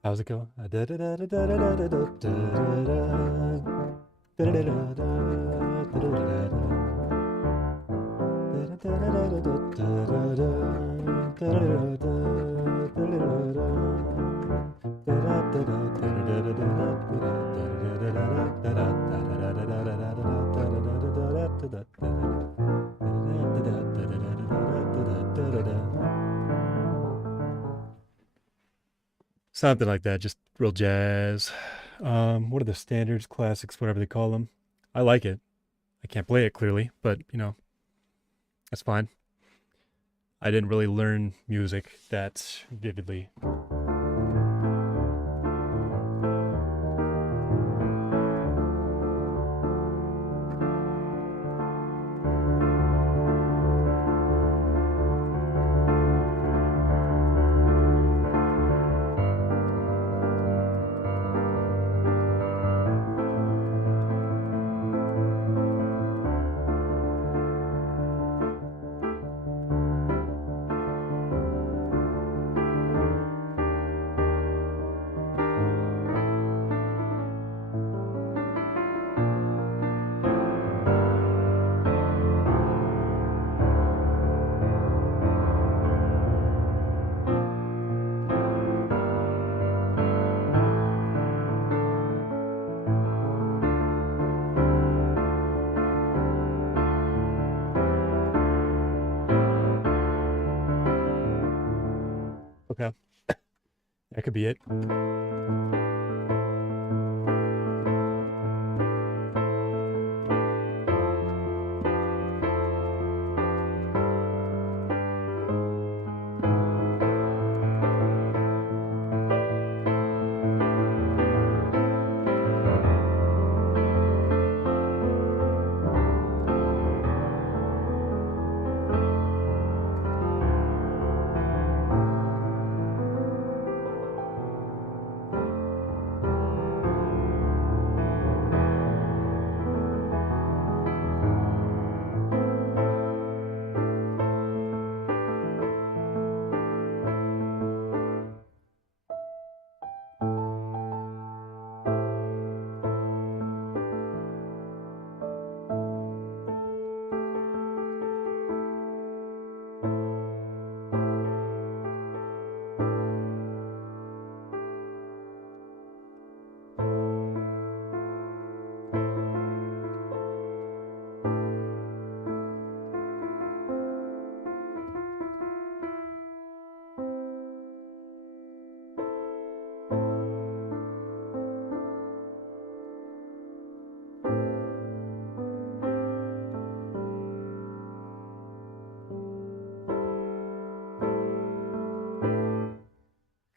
How's it go? Something like that, just real jazz. What are the standards, classics, whatever they call them? I like it. I can't play it clearly, but that's fine. I didn't really learn music that vividly. Okay, that could be it.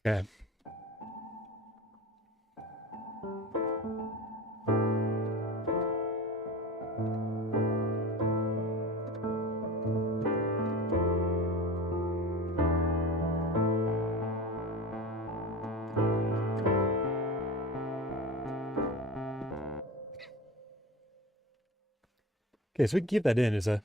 Okay. Okay, so we can keep that in as a.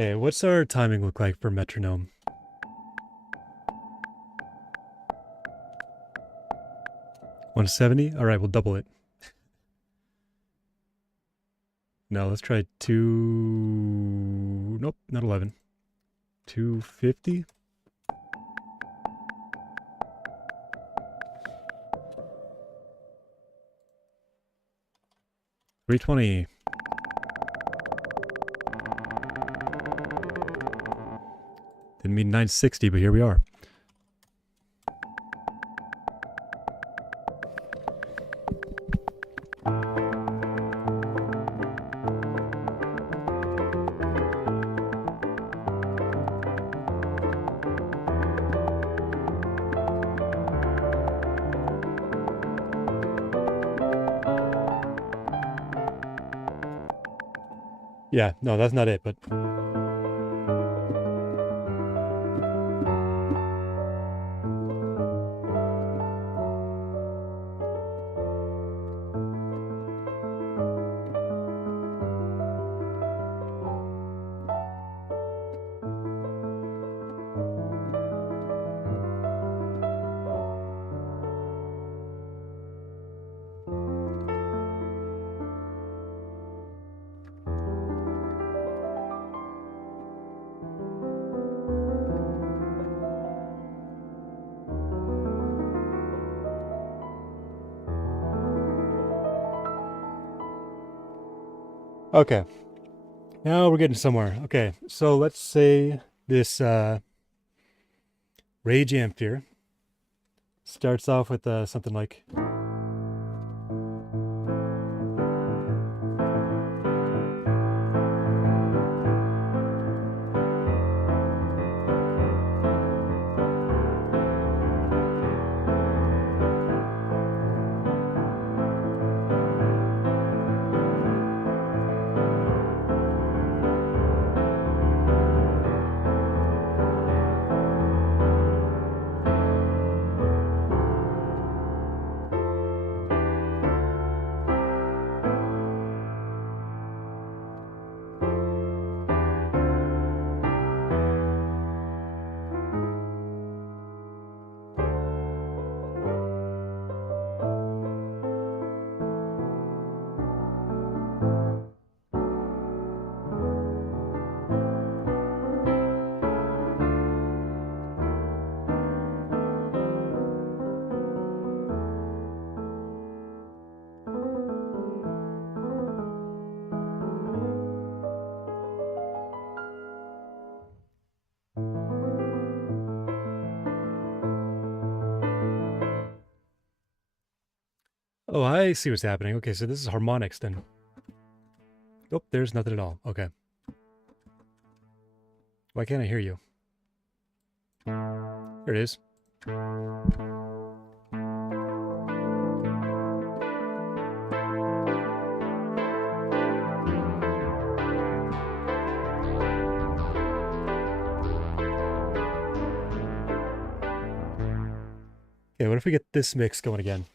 Okay, what's our timing look like for metronome? $170? All right, we'll double it. No, let's try two. Nope, not 11. 250? $320. Didn't mean 960, but here we are. Yeah, no, that's not it, but okay. Now we're getting somewhere. Okay, so let's say this Rage Ampere starts off with something like. Oh, I see what's happening. Okay, so this is harmonics then. Oh, there's nothing at all. Okay. Why can't I hear you? Here it is. Okay, what if we get this mix going again?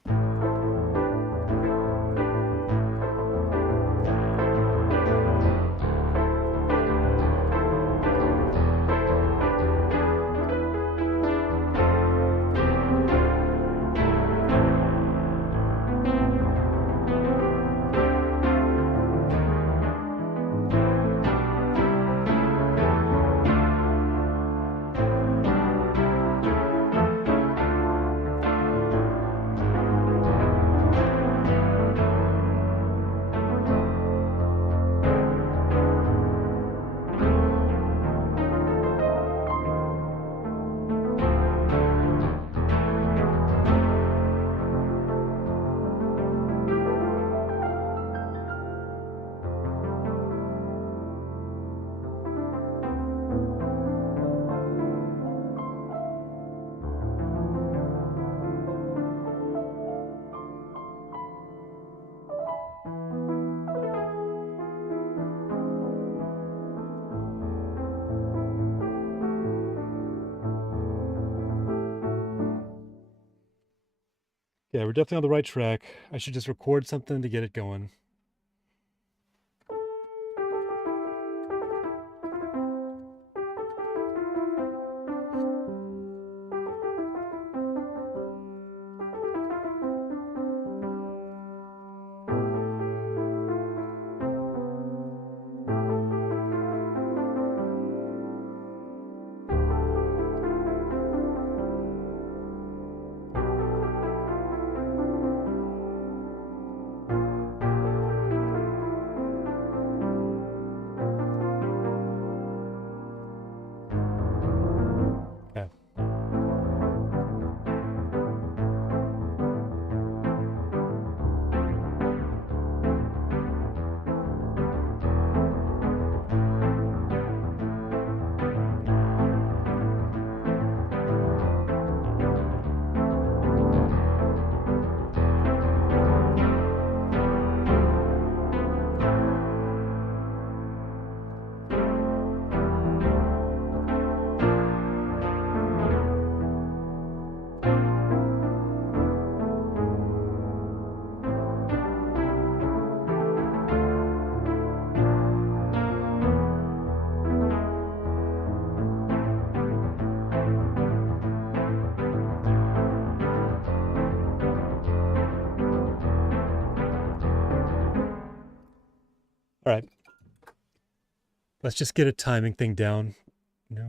Yeah, we're definitely on the right track. I should just record something to get it going. Let's just get a timing thing down. No.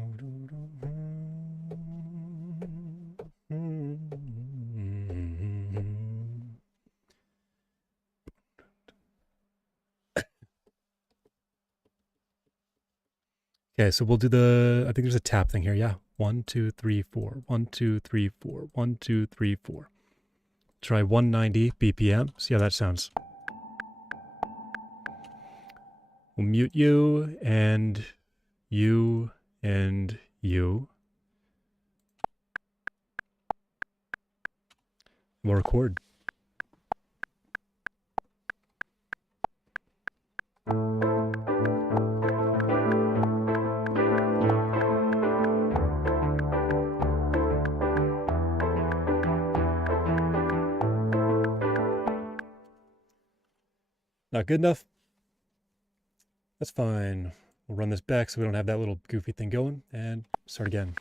Okay, so we'll do I think there's a tap thing here. Yeah. 1, 2, 3, 4. 1, 2, 3, 4. 1, 2, 3, 4. Try 190 BPM. See how that sounds. We'll mute you and you and you. We'll record. Not good enough? That's fine. We'll run this back so we don't have that little goofy thing going and start again.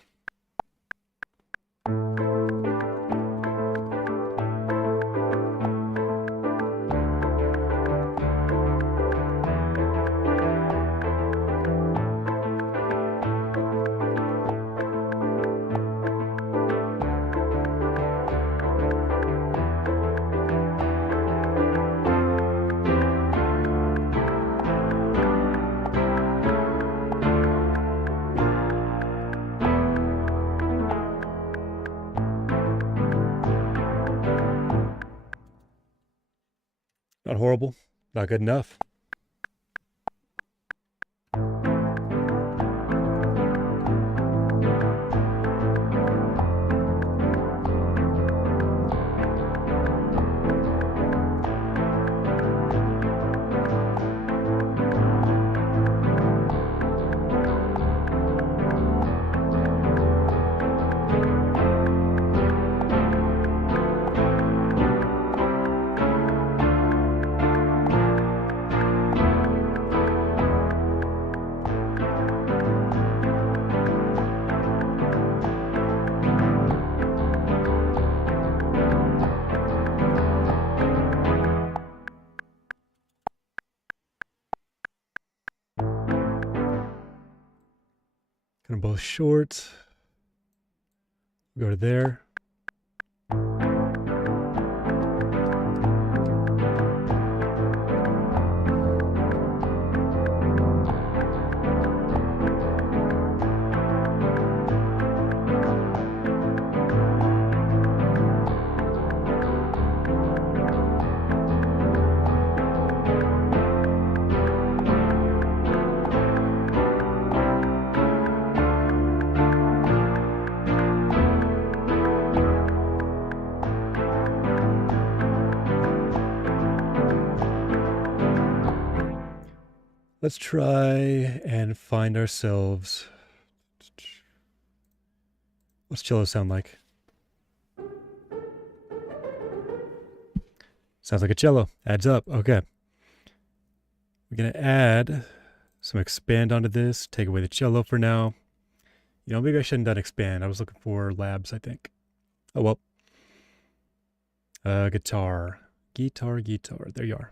Not horrible, not good enough. Kind of both short. Go to there. Let's try and find ourselves. What's cello sound like? Sounds like a cello. Adds up. Okay. We're going to add some expand onto this. Take away the cello for now. You know, maybe I shouldn't have done expand. I was looking for labs, I think. Oh, well. Guitar. Guitar. There you are.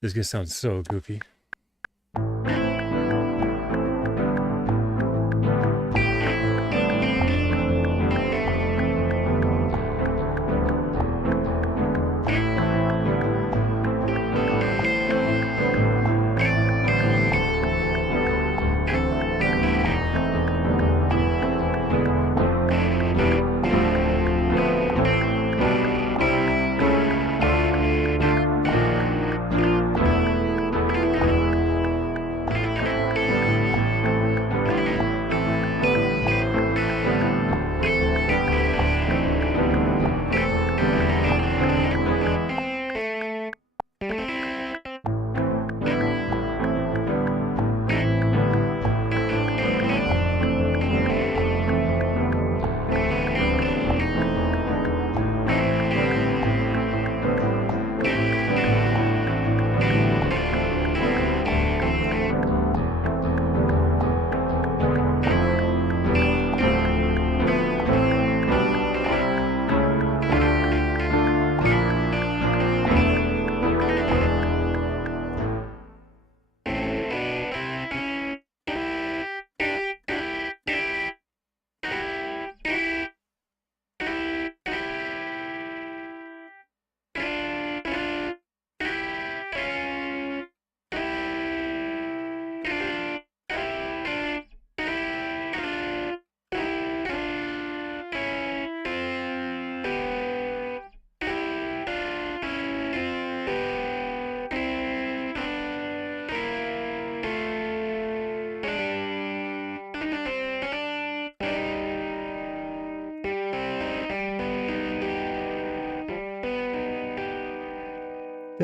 This is going to sound so goofy.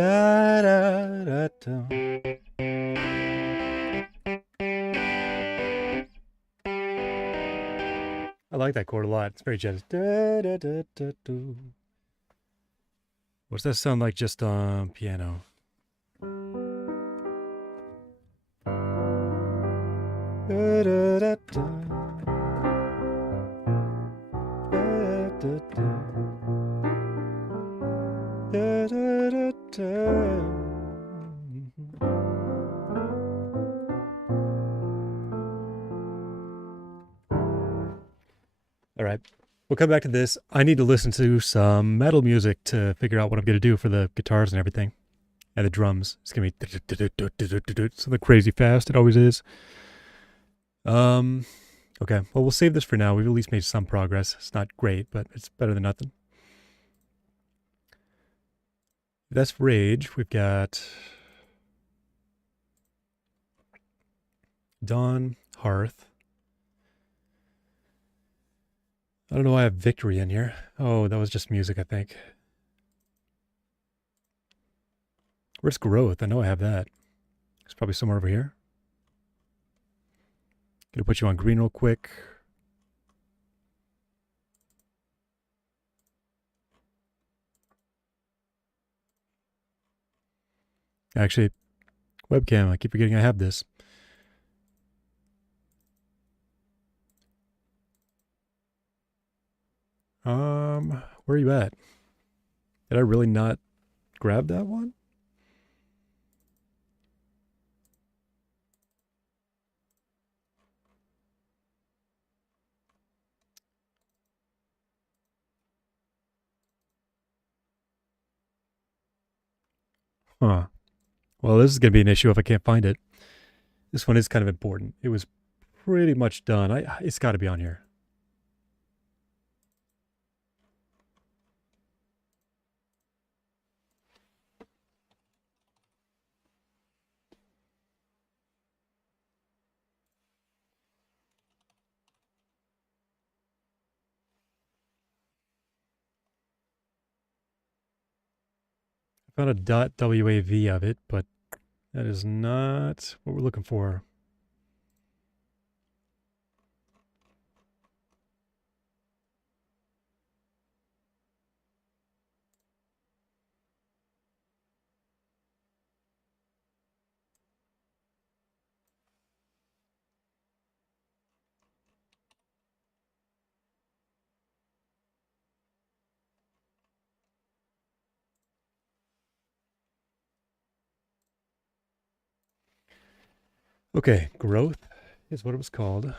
Da, da, da, da. I like that chord a lot. It's very jazzy. Da, da, da, da, da. What's that sound like just on piano? Da, da, da, da. Da, da, da. Da, da, da, da. All right. We'll come back to this. I need to listen to some metal music to figure out what I'm going to do for the guitars and everything. And the drums. It's going to be something crazy fast. It always is. Okay. Well, we'll save this for now. We've at least made some progress. It's not great, but it's better than nothing. That's Rage. We've got Dawn, Hearth. I don't know why I have Victory in here. Oh, that was just music, I think. Where's Growth? I know I have that. It's probably somewhere over here. Gonna put you on green real quick. Actually, webcam. I keep forgetting I have this. Where are you at? Did I really not grab that one? Huh. Well, this is going to be an issue if I can't find it. This one is kind of important. It was pretty much done. It's got to be on here. I found a .wav of it, but that is not what we're looking for. Okay, Growth is what it was called.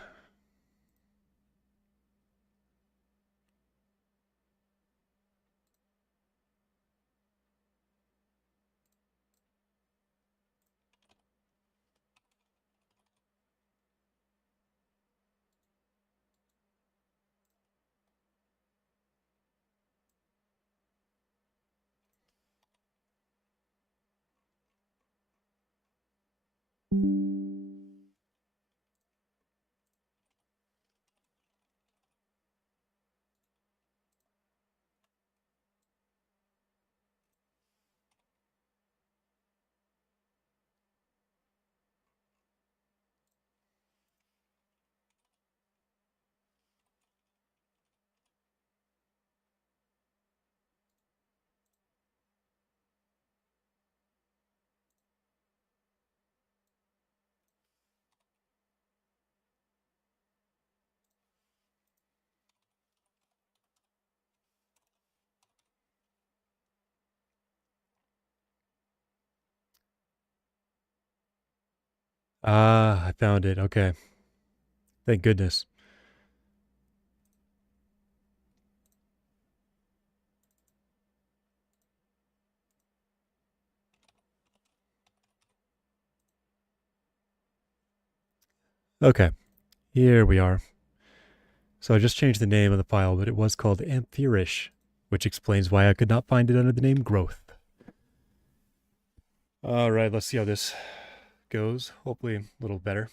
Ah, I found it. Okay. Thank goodness. Okay, here we are. So I just changed the name of the file, but it was called Amphirish, which explains why I could not find it under the name Growth. All right, let's see how this goes. Hopefully a little better.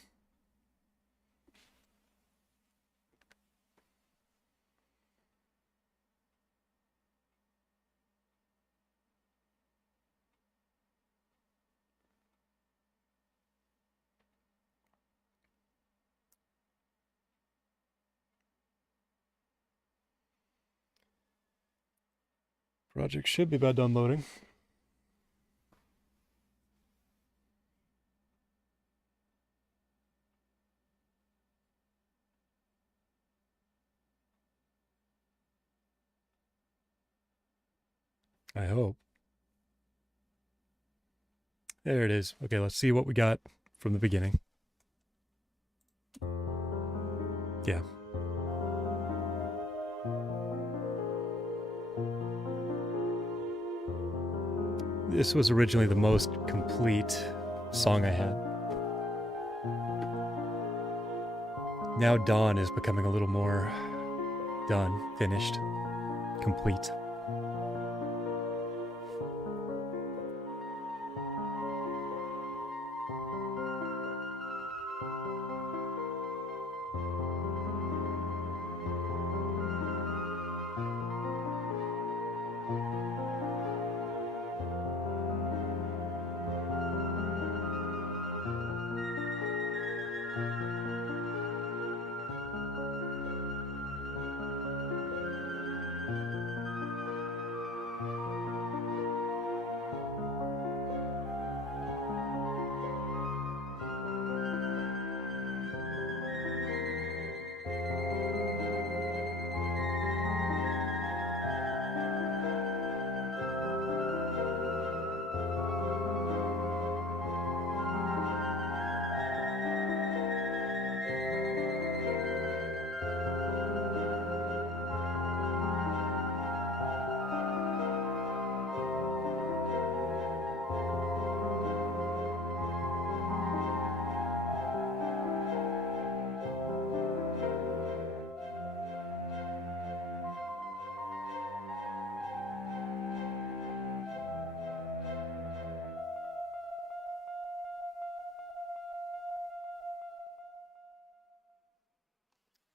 Project should be about done loading. I hope. There it is. Okay, let's see what we got from the beginning. Yeah. This was originally the most complete song I had. Now Dawn is becoming a little more done, finished, complete.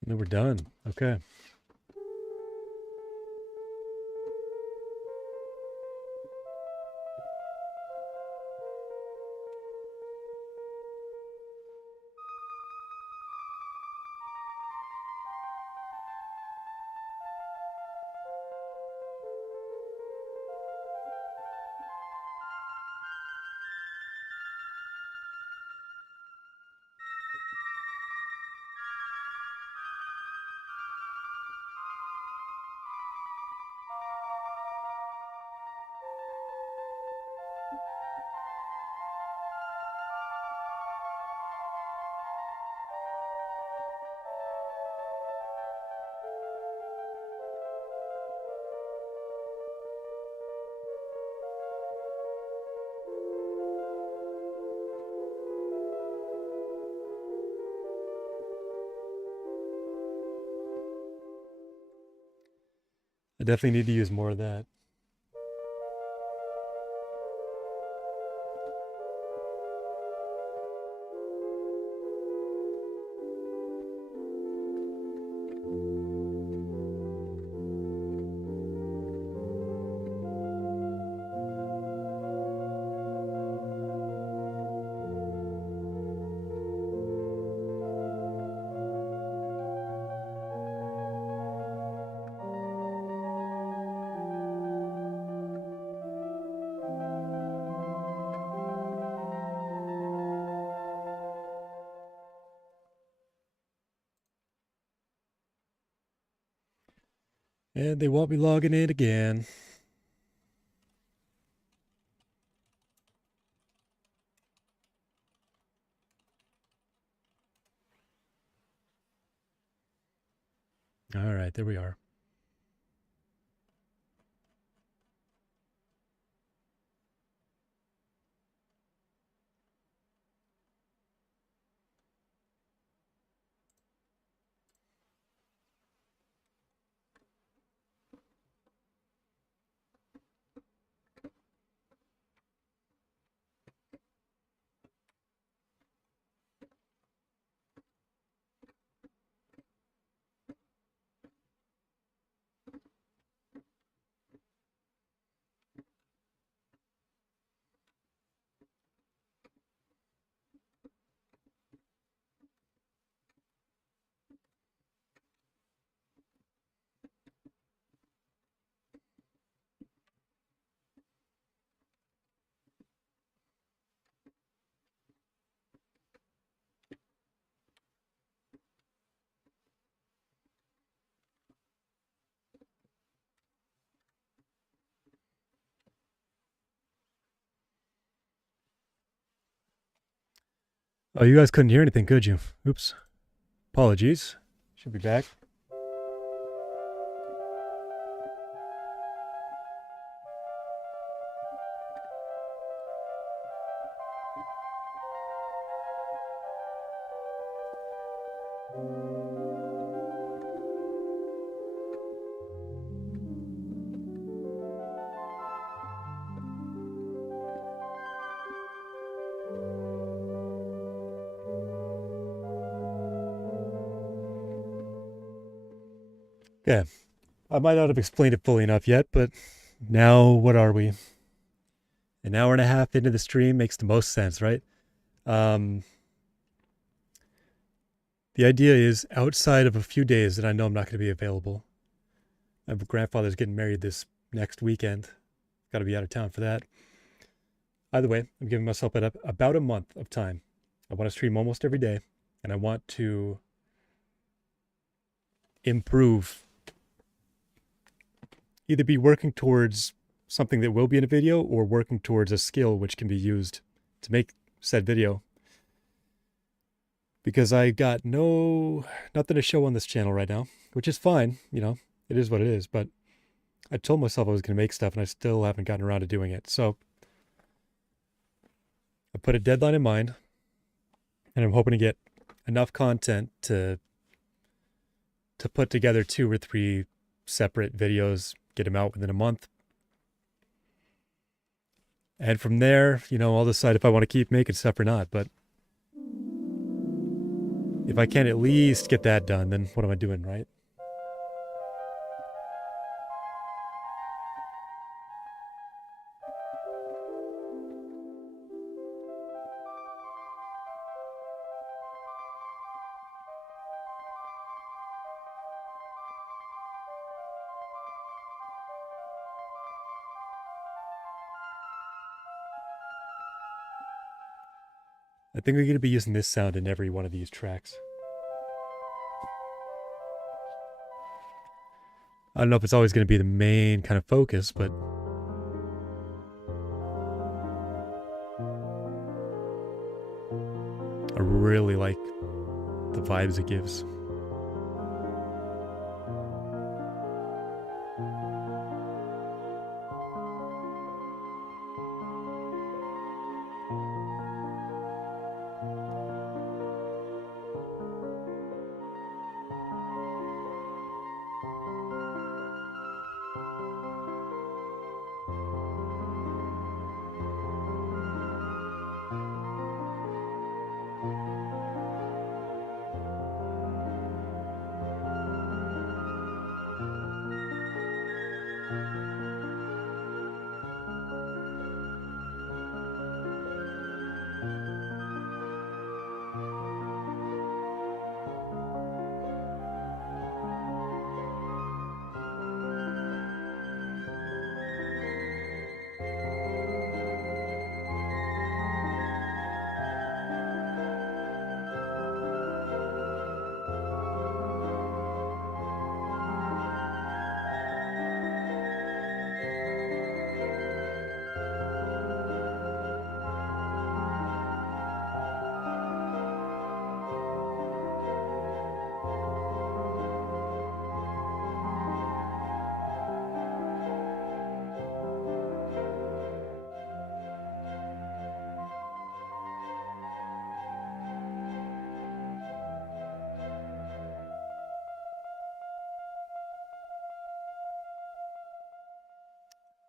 And then we're done. Okay. I definitely need to use more of that. And they won't be logging in again. All right, there we are. Oh, you guys couldn't hear anything, could you? Oops. Apologies. Should be back. Yeah, I might not have explained it fully enough yet, but now what are we? An hour and a half into the stream makes the most sense, right? Um, the idea is outside of a few days that I know I'm not going to be available. My grandfather's getting married this next weekend. Got to be out of town for that. Either way, I'm giving myself about a month of time. I want to stream almost every day, and I want to improve, either be working towards something that will be in a video or working towards a skill which can be used to make said video. Because I got nothing to show on this channel right now, which is fine. You know, it is what it is. But I told myself I was going to make stuff, and I still haven't gotten around to doing it. So I put a deadline in mind, and I'm hoping to get enough content to put together 2 or 3 separate videos, get them out within a month. And from there, you know, I'll decide if I want to keep making stuff or not. But if I can't at least get that done, then what am I doing, right? I think we're going to be using this sound in every one of these tracks. I don't know if it's always going to be the main kind of focus, but I really like the vibes it gives.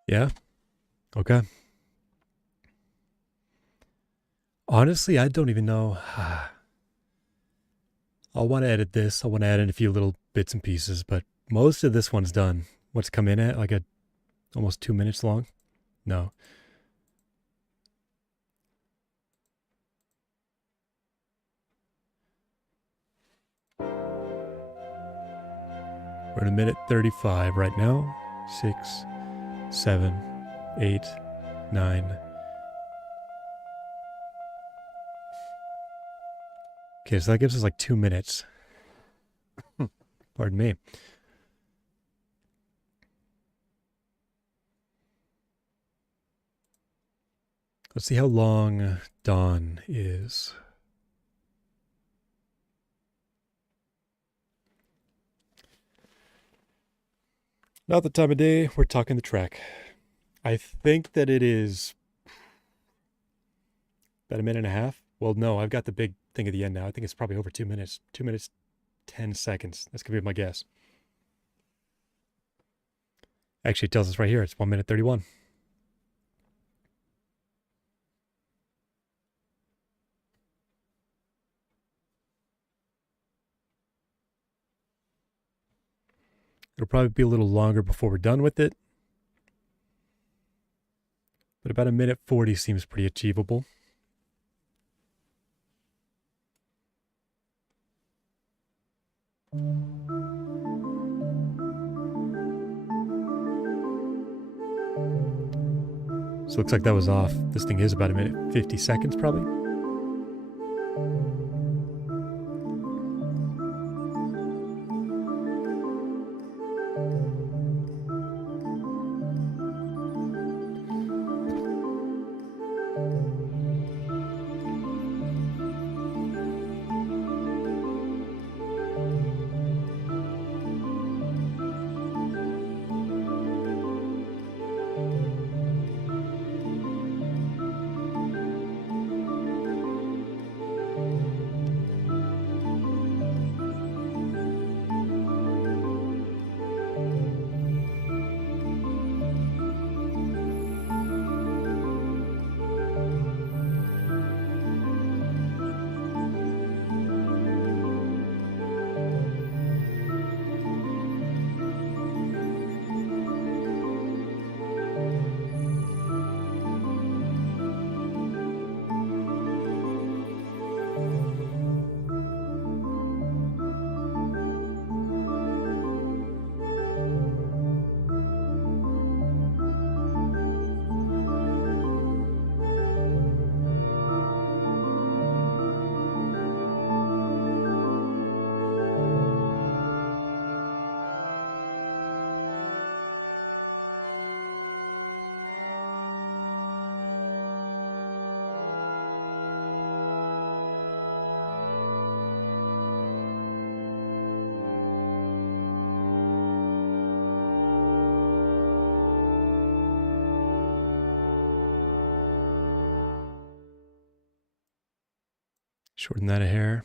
Yeah. Okay. Honestly, I don't even know. I'll want to edit this. I want to add in a few little bits and pieces, but most of this one's done. What's come in at like almost 2 minutes long? No. We're at 1:35 right now. 6, 7, 8, 9. Okay, so that gives us like 2 minutes. Pardon me. Let's see how long Dawn is. Not the time of day, we're talking the track. I think that it is about a minute and a half. Well, no, I've got the big thing at the end now. I think it's probably over 2 minutes. 2 minutes, 10 seconds. That's going to be my guess. Actually, it tells us right here. It's 1 minute 31. It'll probably be a little longer before we're done with it. But about a minute 40 seems pretty achievable. So it looks like that was off. This thing is about a minute 50 seconds probably. Shorten that a hair.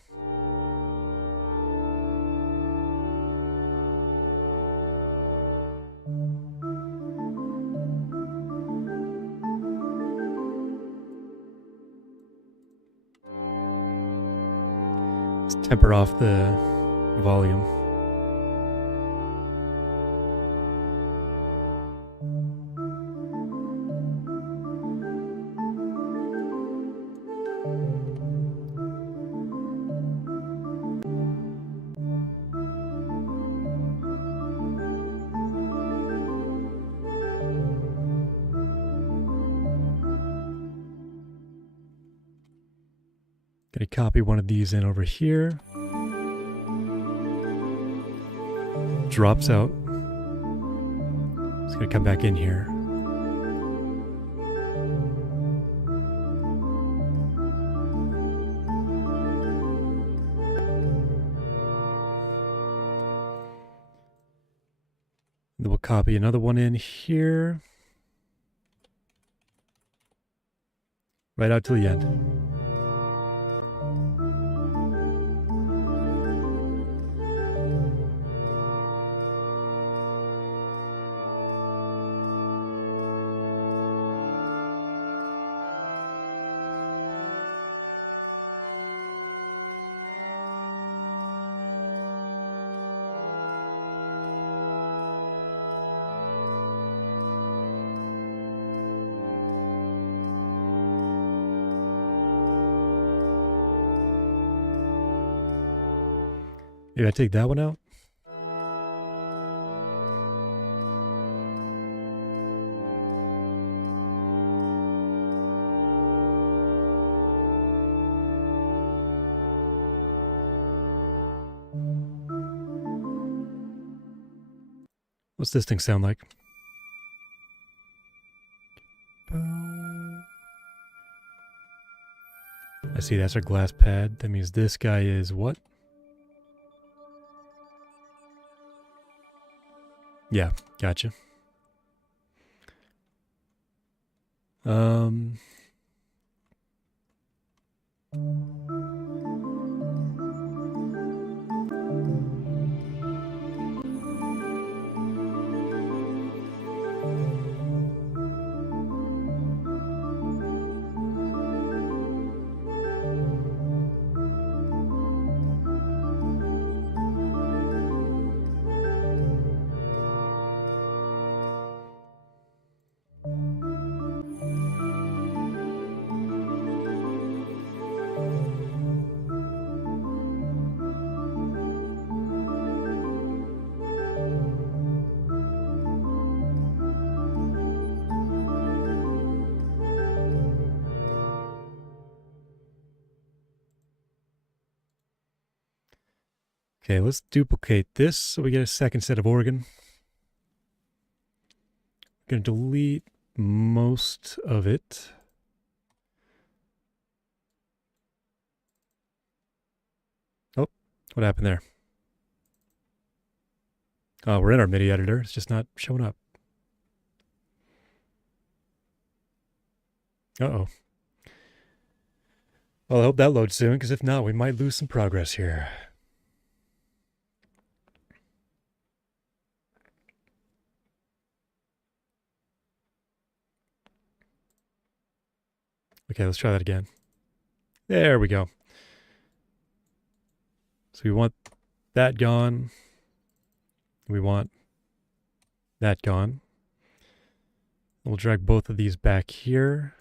Let's temper off the volume. Gonna copy one of these in over here. Drops out. It's gonna come back in here. Then we'll copy another one in here. Right out to the end. Maybe I take that one out. What's this thing sound like? I see that's our glass pad. That means this guy is what? Yeah, gotcha. Um, okay, let's duplicate this so we get a second set of organ. I'm going to delete most of it. Oh, what happened there? Oh, we're in our MIDI editor. It's just not showing up. Uh-oh. Well, I hope that loads soon, because if not, we might lose some progress here. Okay, let's try that again. There we go. So we want that gone. We want that gone. We'll drag both of these back here.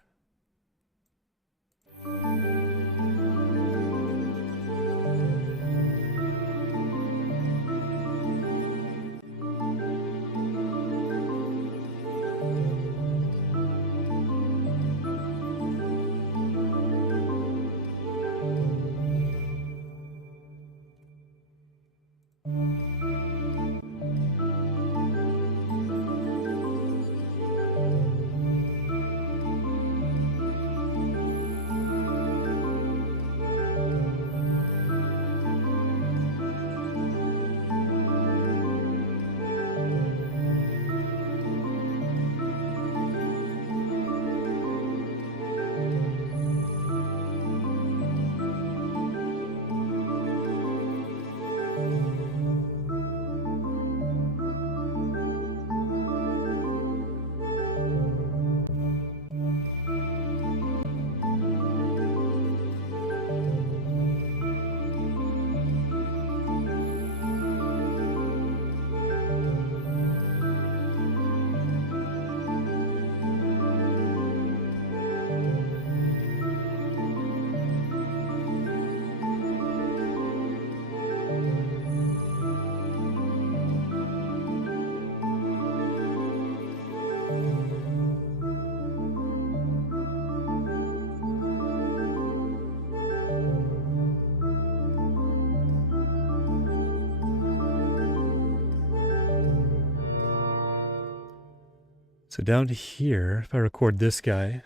So down to here, if I record this guy,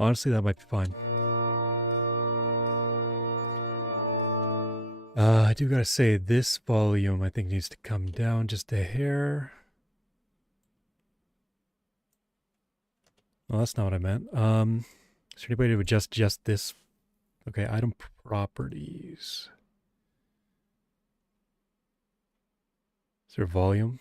Honestly, that might be fine. I do gotta say, this volume I think needs to come down just a hair. Well, that's not what I meant. Is there any way to adjust just this? Okay, item properties. Is there volume?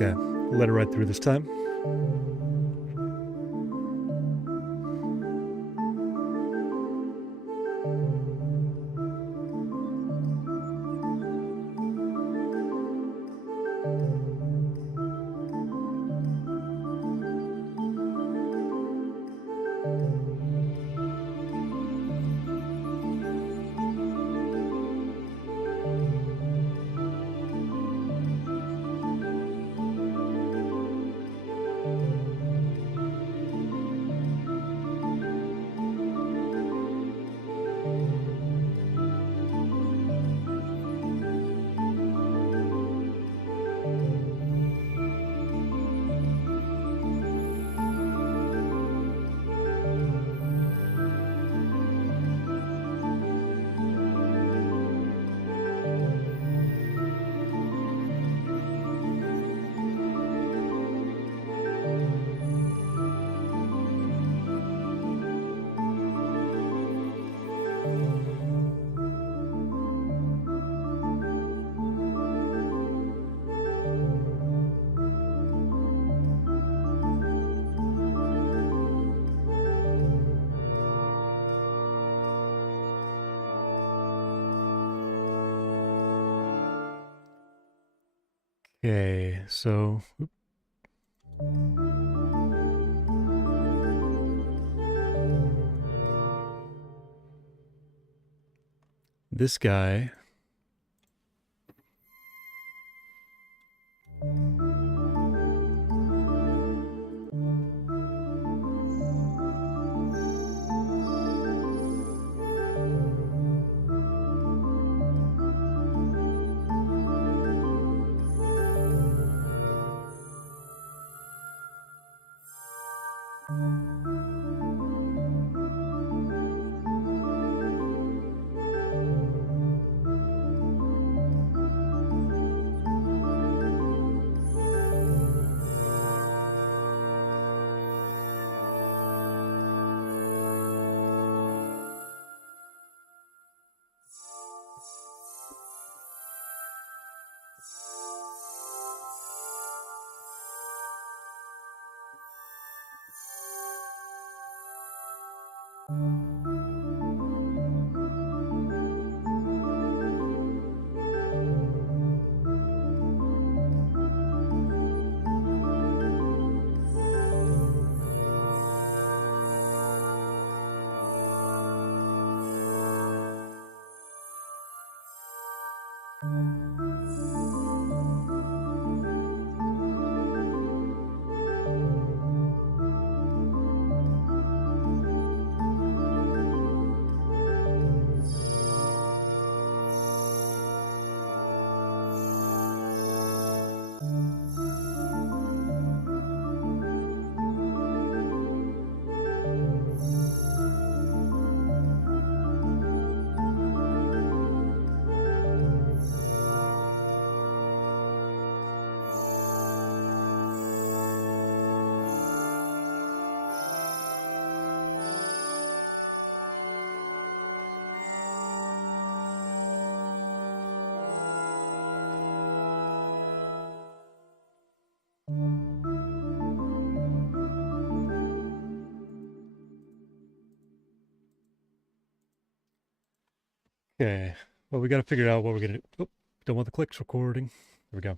Okay, let it ride through this time. Okay, so this guy. Okay. Well, we got to figure out what we're gonna. Oh, don't want the clicks recording. There we go.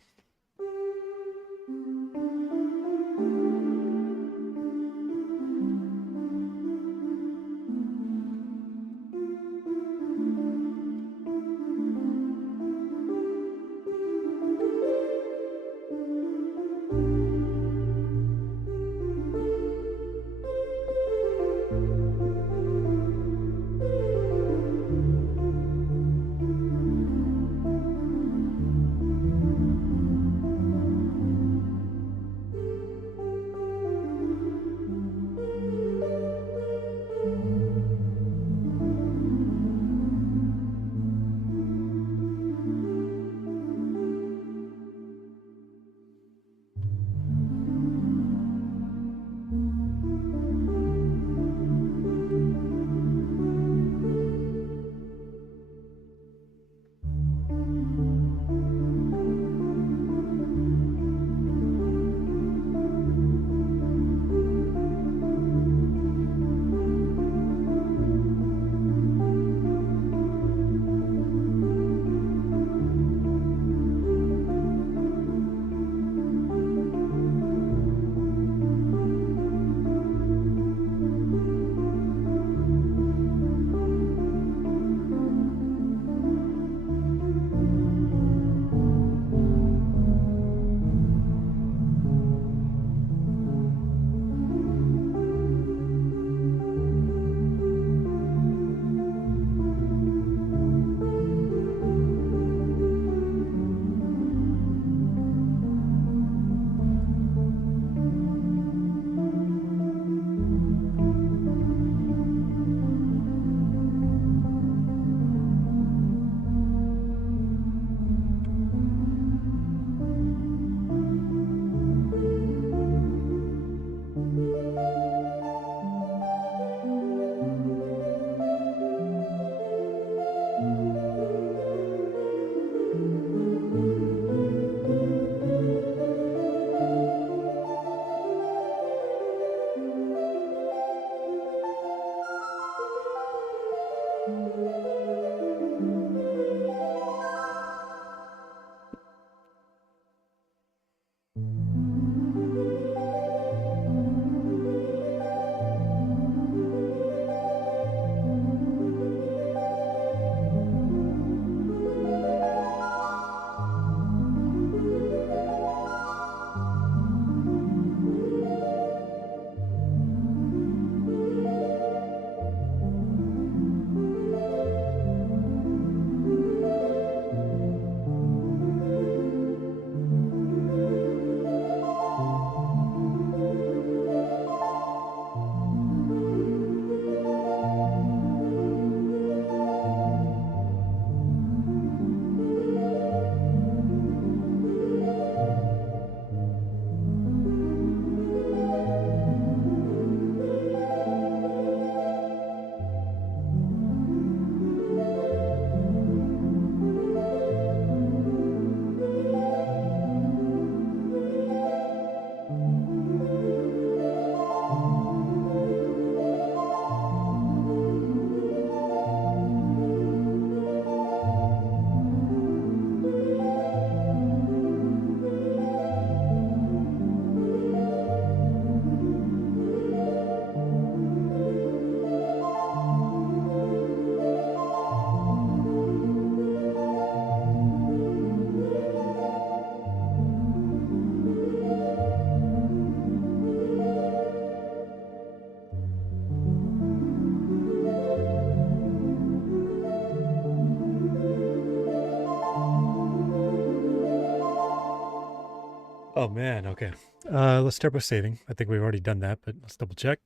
Oh man, okay. Let's start by saving. I think we've already done that, but let's double check.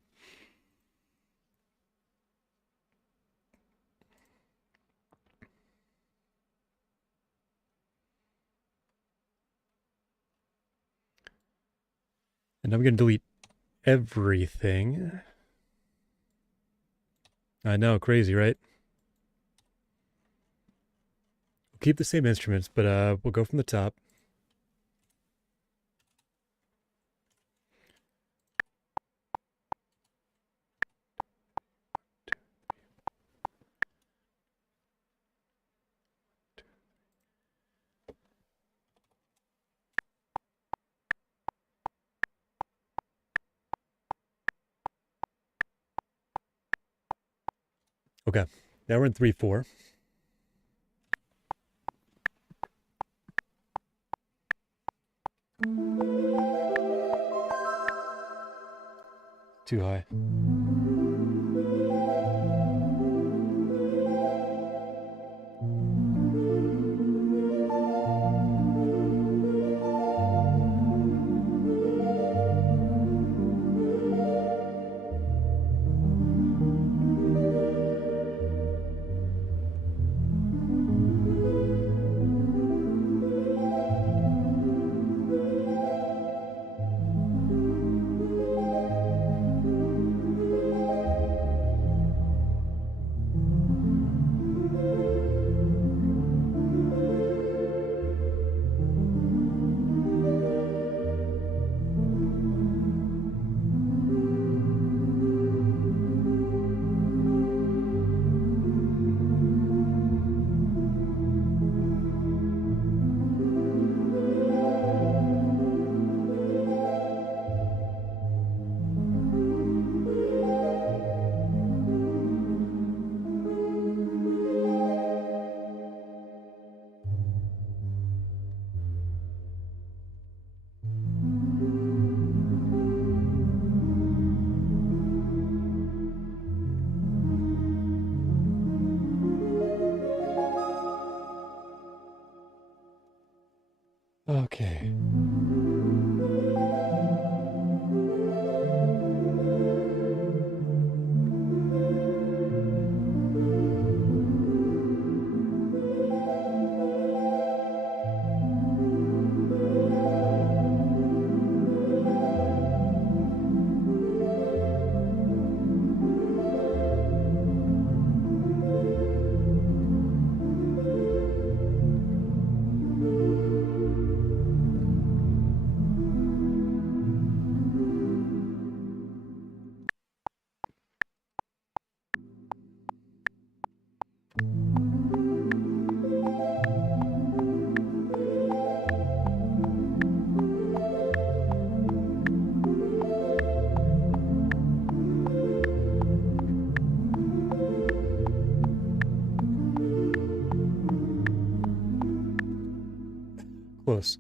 And I'm going to delete everything. I know, crazy, right? We'll keep the same instruments, but we'll go from the top. Okay. Now we're in 3/4. Too high. Okay. Close.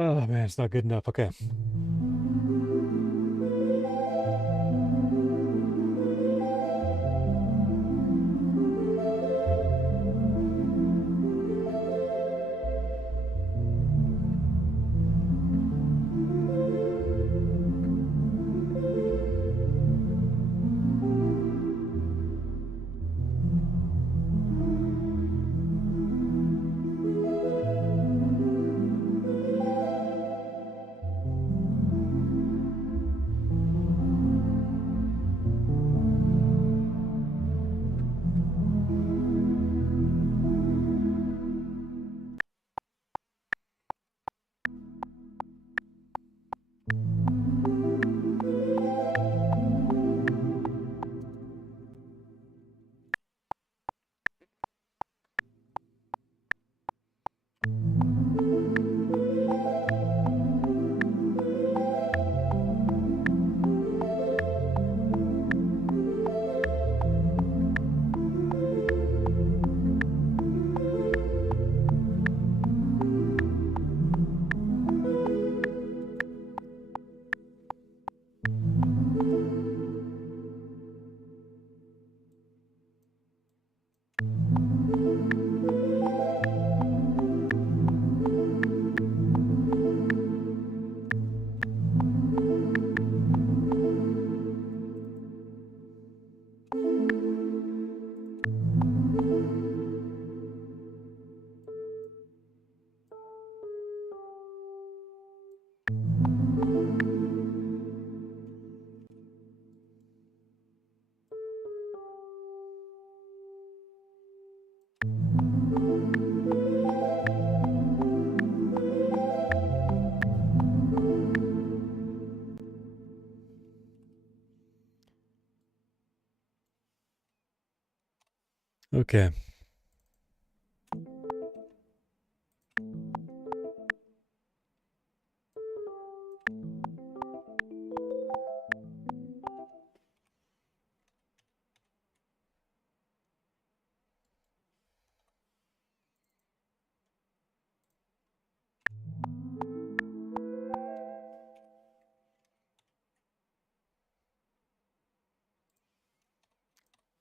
Oh man, it's not good enough. Okay. Okay.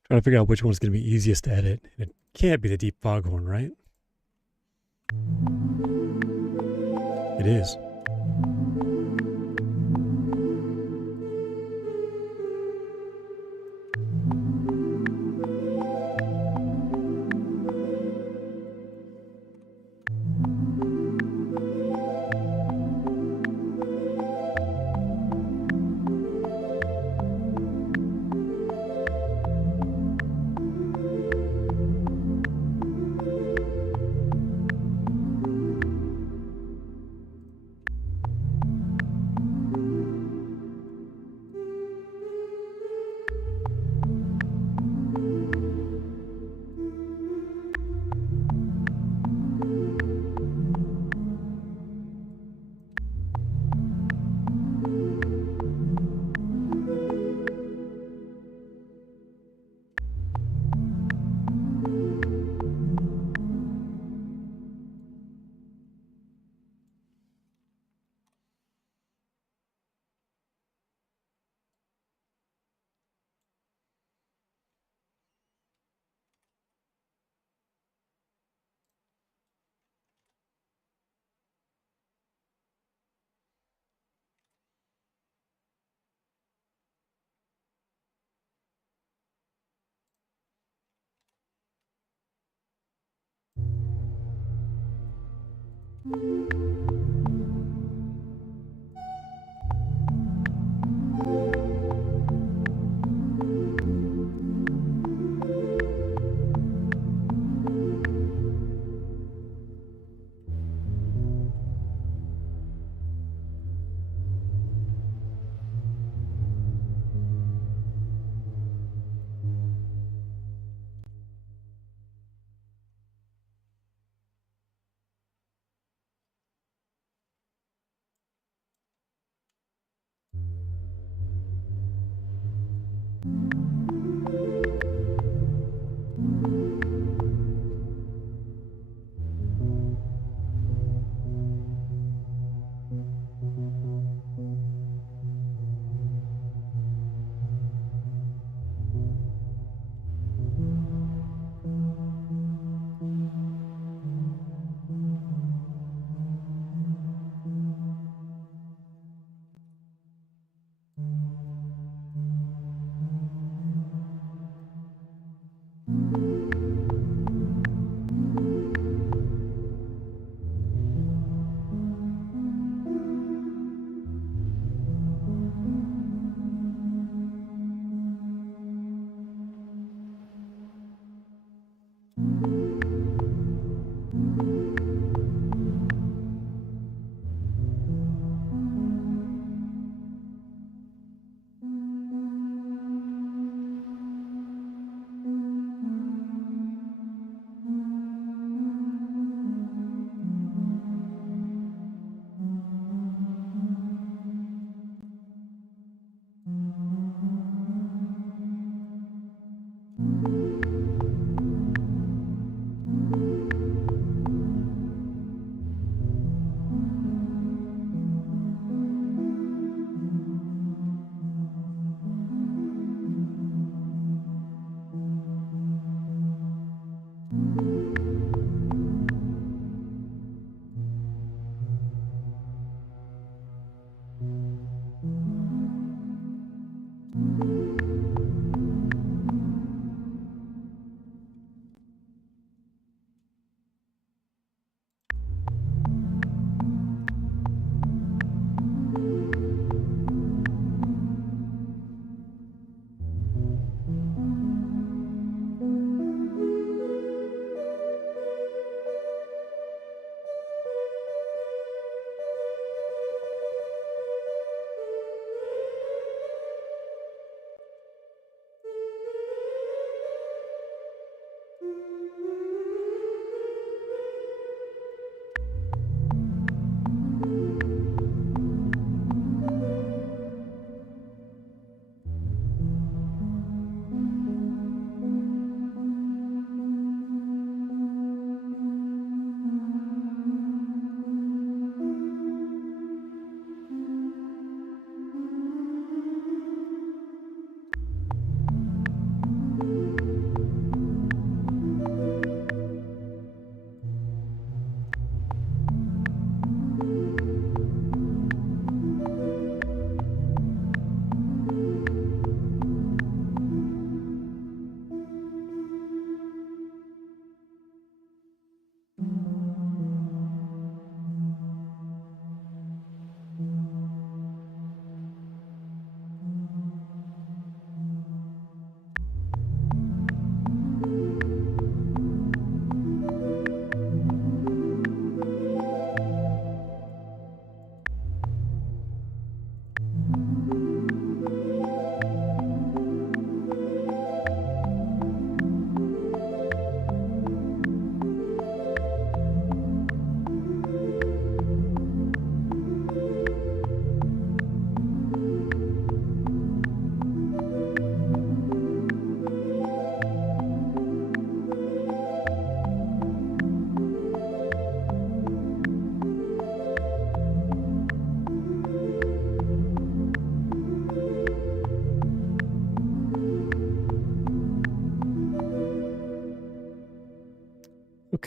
Trying to figure out which one's going to be easiest to edit. It can't be the deep foghorn, right? It is.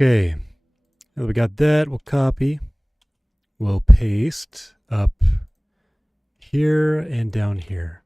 Okay, now that we got that, we'll copy. We'll paste up here and down here.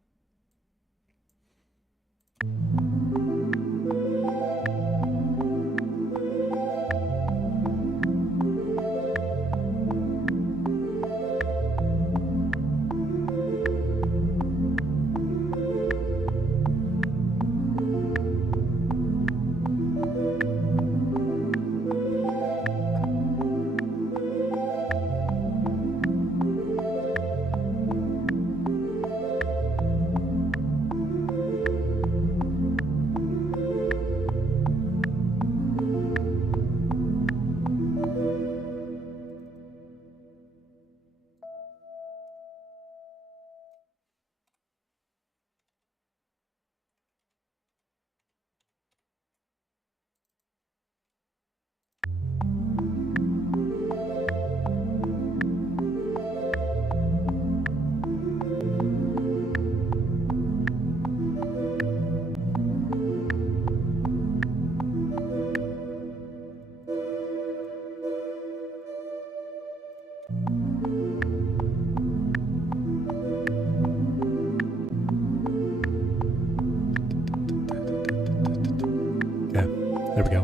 Okay, there we go.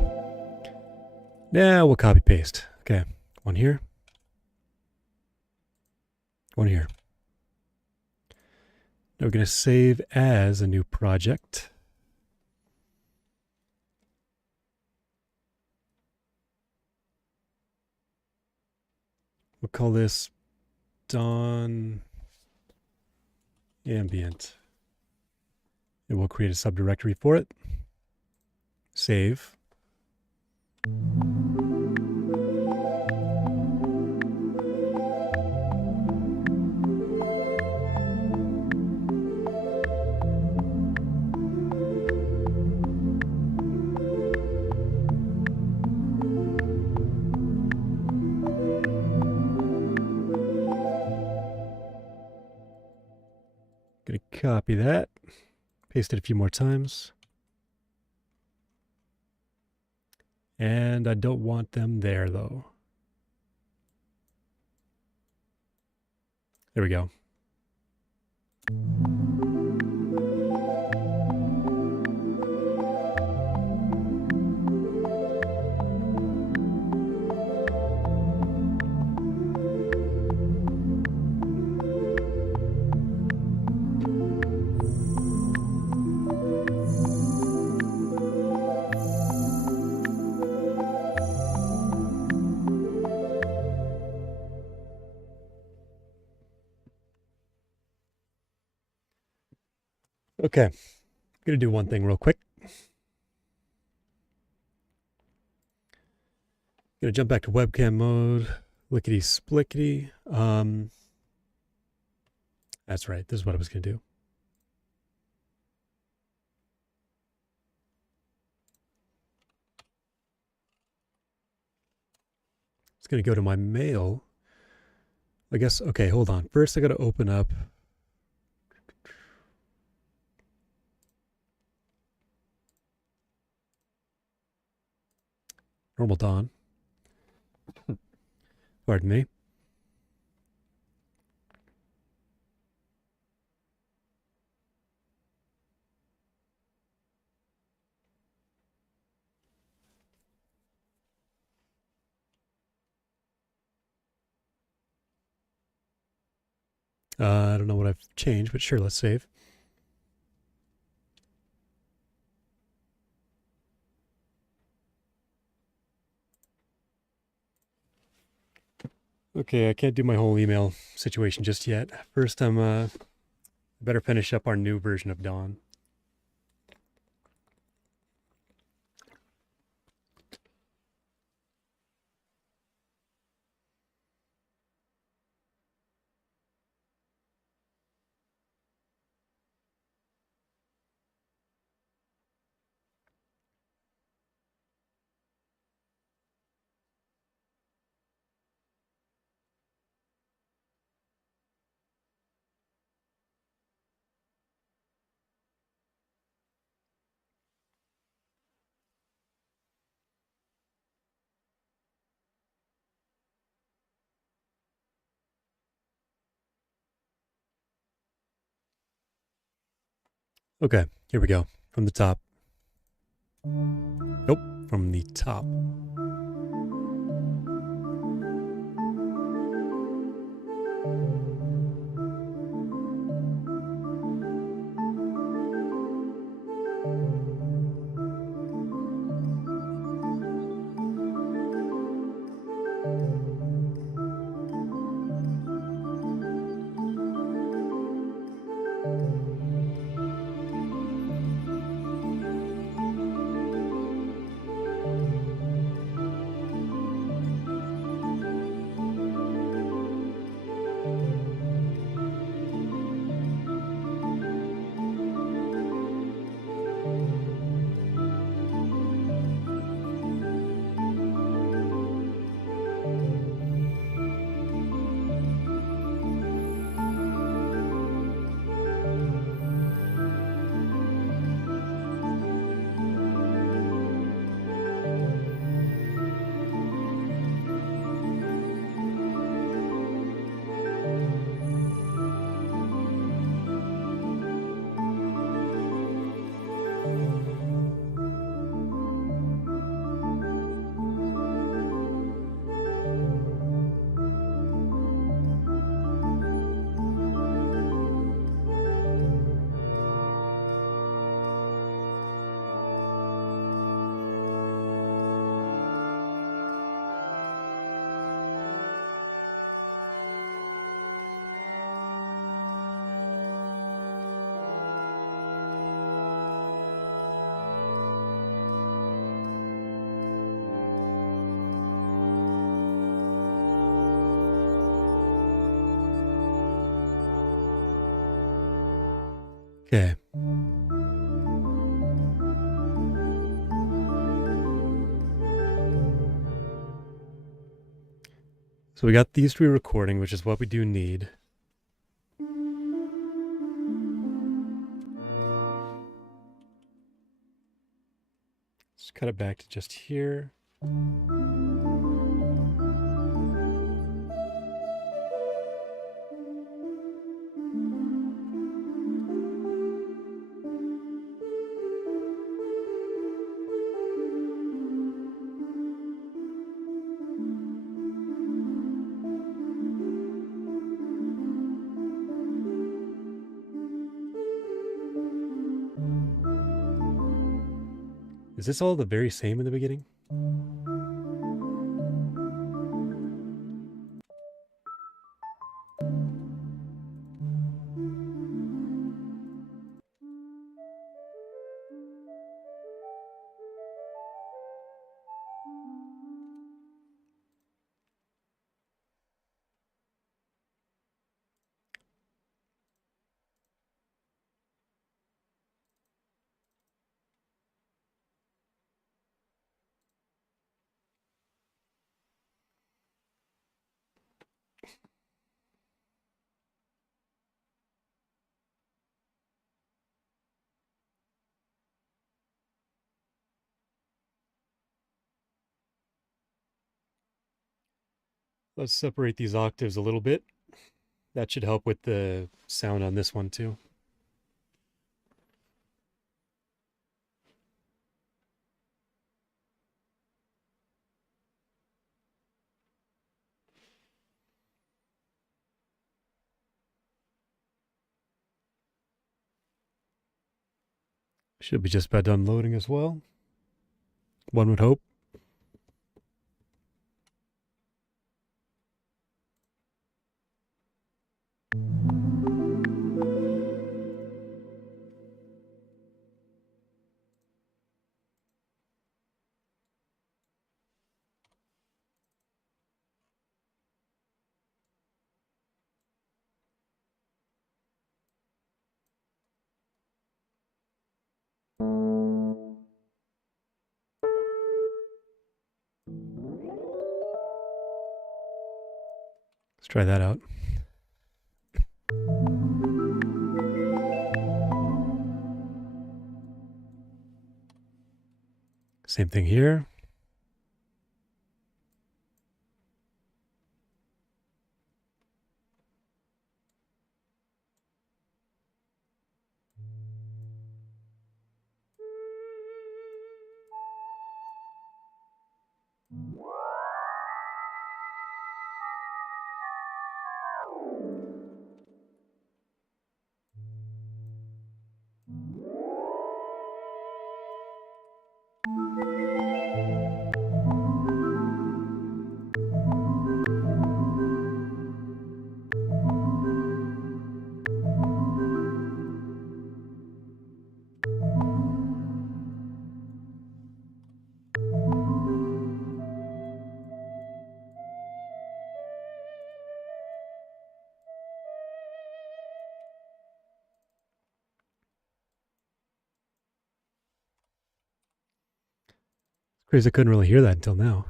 Now we'll copy paste. Okay, one here. One here. Now we're going to save as a new project. We'll call this Dawn Ambient. And we'll create a subdirectory for it. Save. Gonna copy that, paste it a few more times. And I don't want them there though. There we go. Okay, I'm gonna do one thing real quick. Gonna jump back to webcam mode, lickety splickety. That's right, this is what I was gonna do. It's gonna go to my mail. I guess, okay, hold on. First I gotta open up normal Dawn. Pardon me. I don't know what I've changed, but sure, let's save. Okay, I can't do my whole email situation just yet. First, I'm better finish up our new version of Dawn. Okay, here we go. From the top. Nope, from the top. Okay. So we got these three recording, which is what we do need. Let's cut it back to just here. Is this all the very same in the beginning? Let's separate these octaves a little bit. That should help with the sound on this one too. Should be just about done loading as well. One would hope. Let's try that out. Same thing here. Crazy, I couldn't really hear that until now.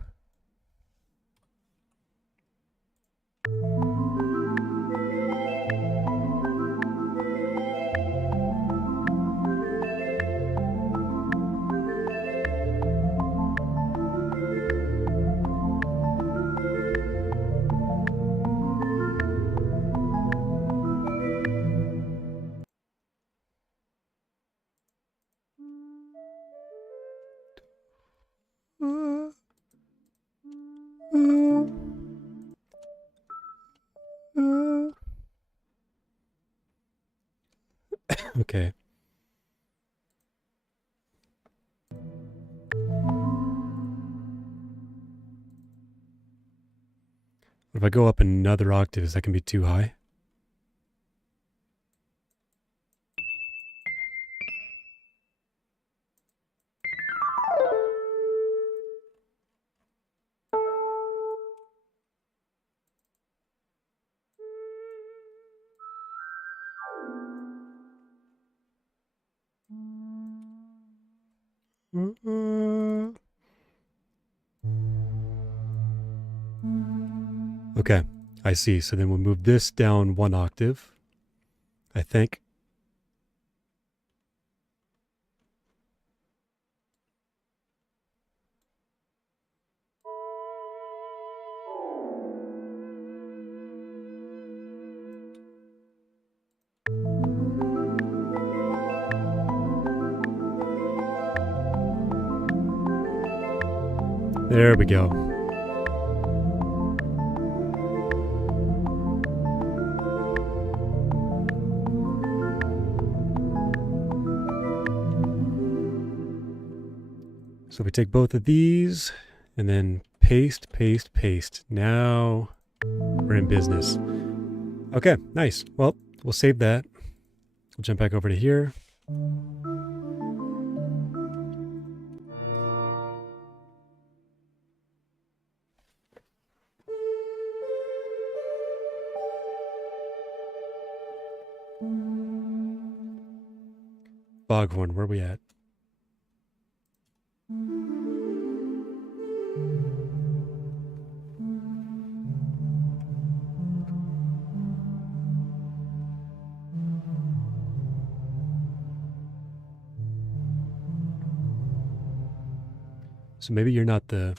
Okay. If I go up another octave, is that going to be too high? Okay, I see. So then we'll move this down one octave, I think. There we go. So we take both of these and then paste, paste, paste. Now we're in business. Okay, nice. Well, we'll save that. We'll jump back over to here. Foghorn, where are we at? So maybe you're not the...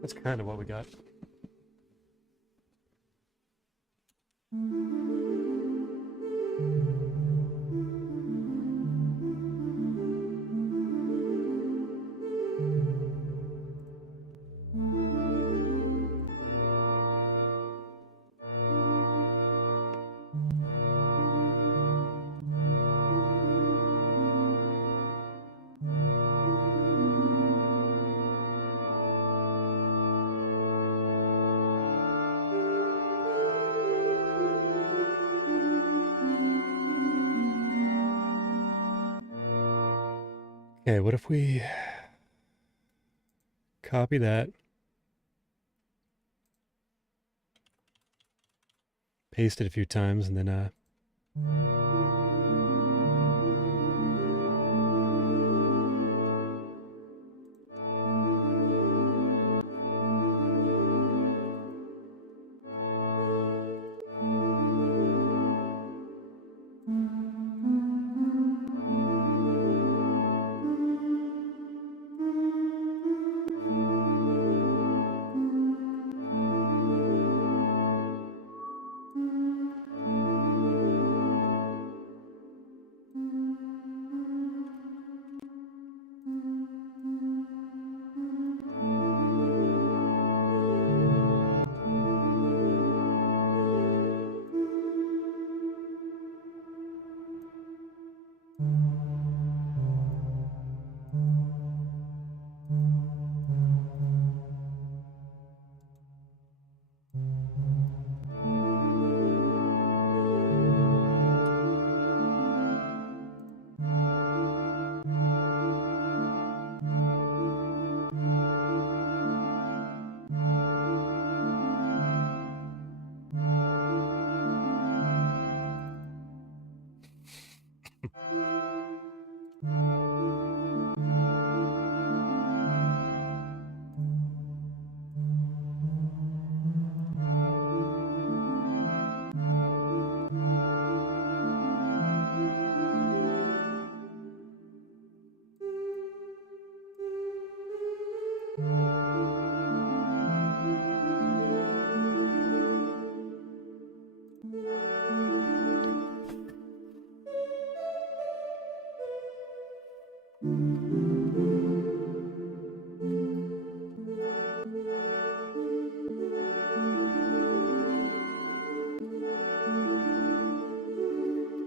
That's kind of what we got. Okay, what if we copy that, paste it a few times, and then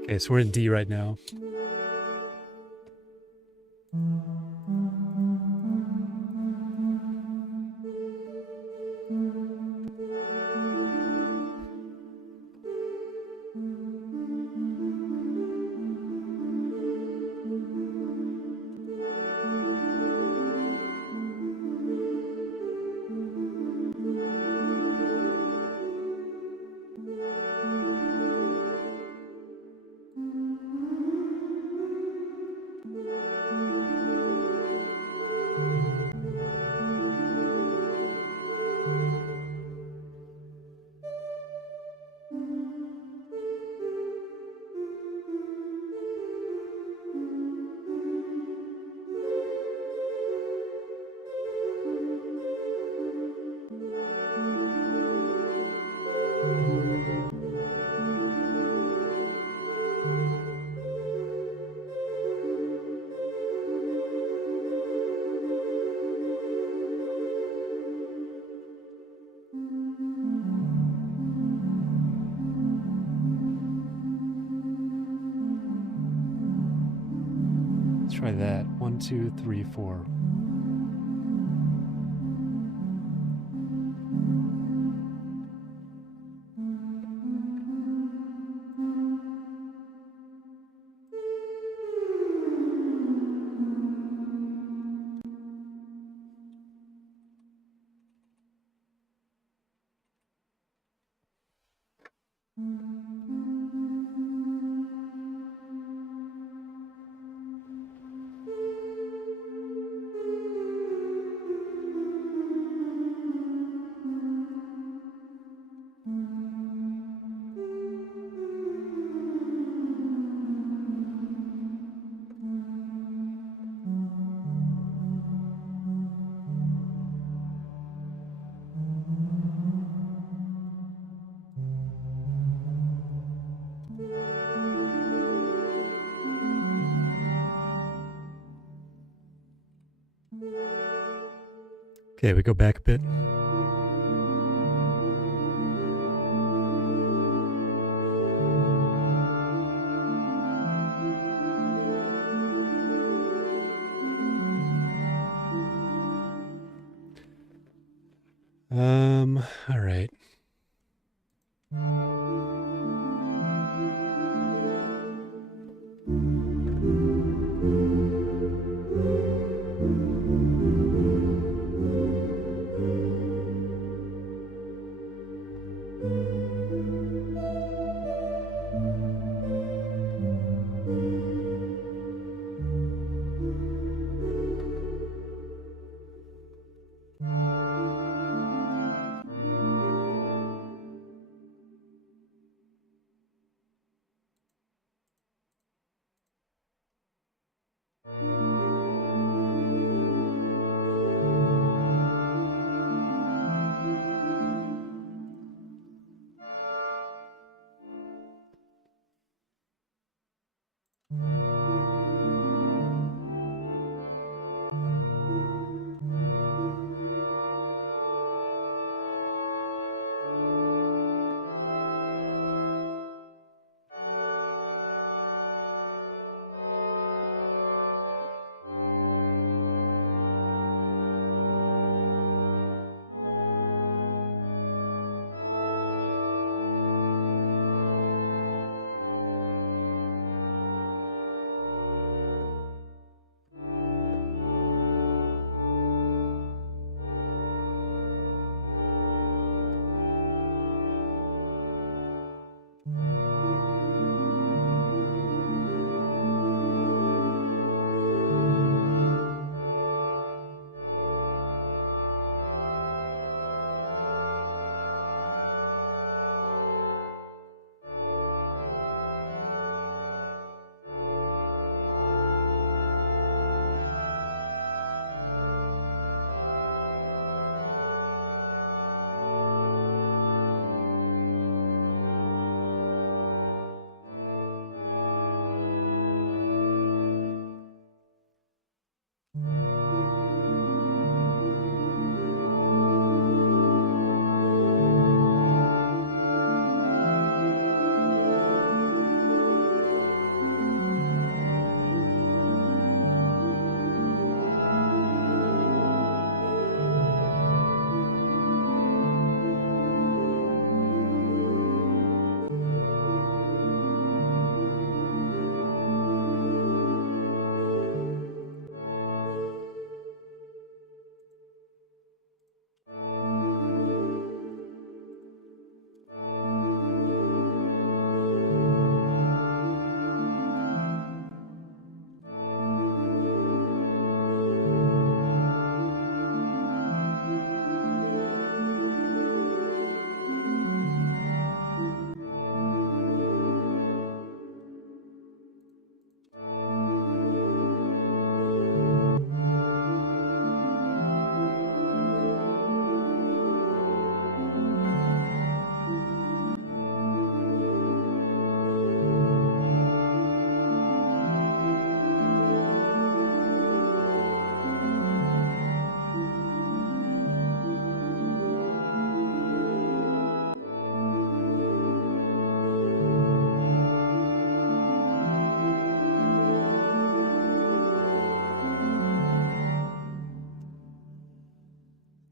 okay, so we're in D right now. Let's try that. 1, 2, 3, 4. Okay, we go back a bit. All right.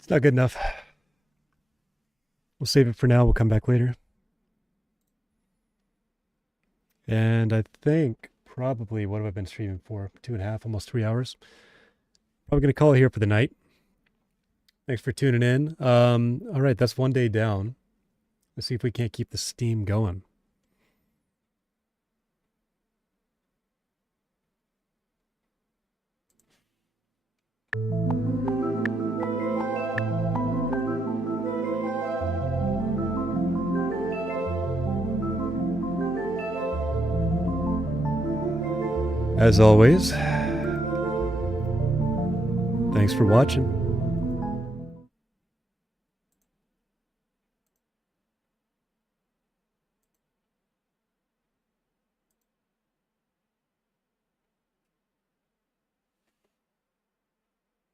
It's not good enough. We'll save it for now. We'll come back later. And I think probably, what have I been streaming for? 2.5, almost 3 hours. Probably going to call it here for the night. Thanks for tuning in. All right, that's one day down. Let's see if we can't keep the steam going. As always, thanks for watching.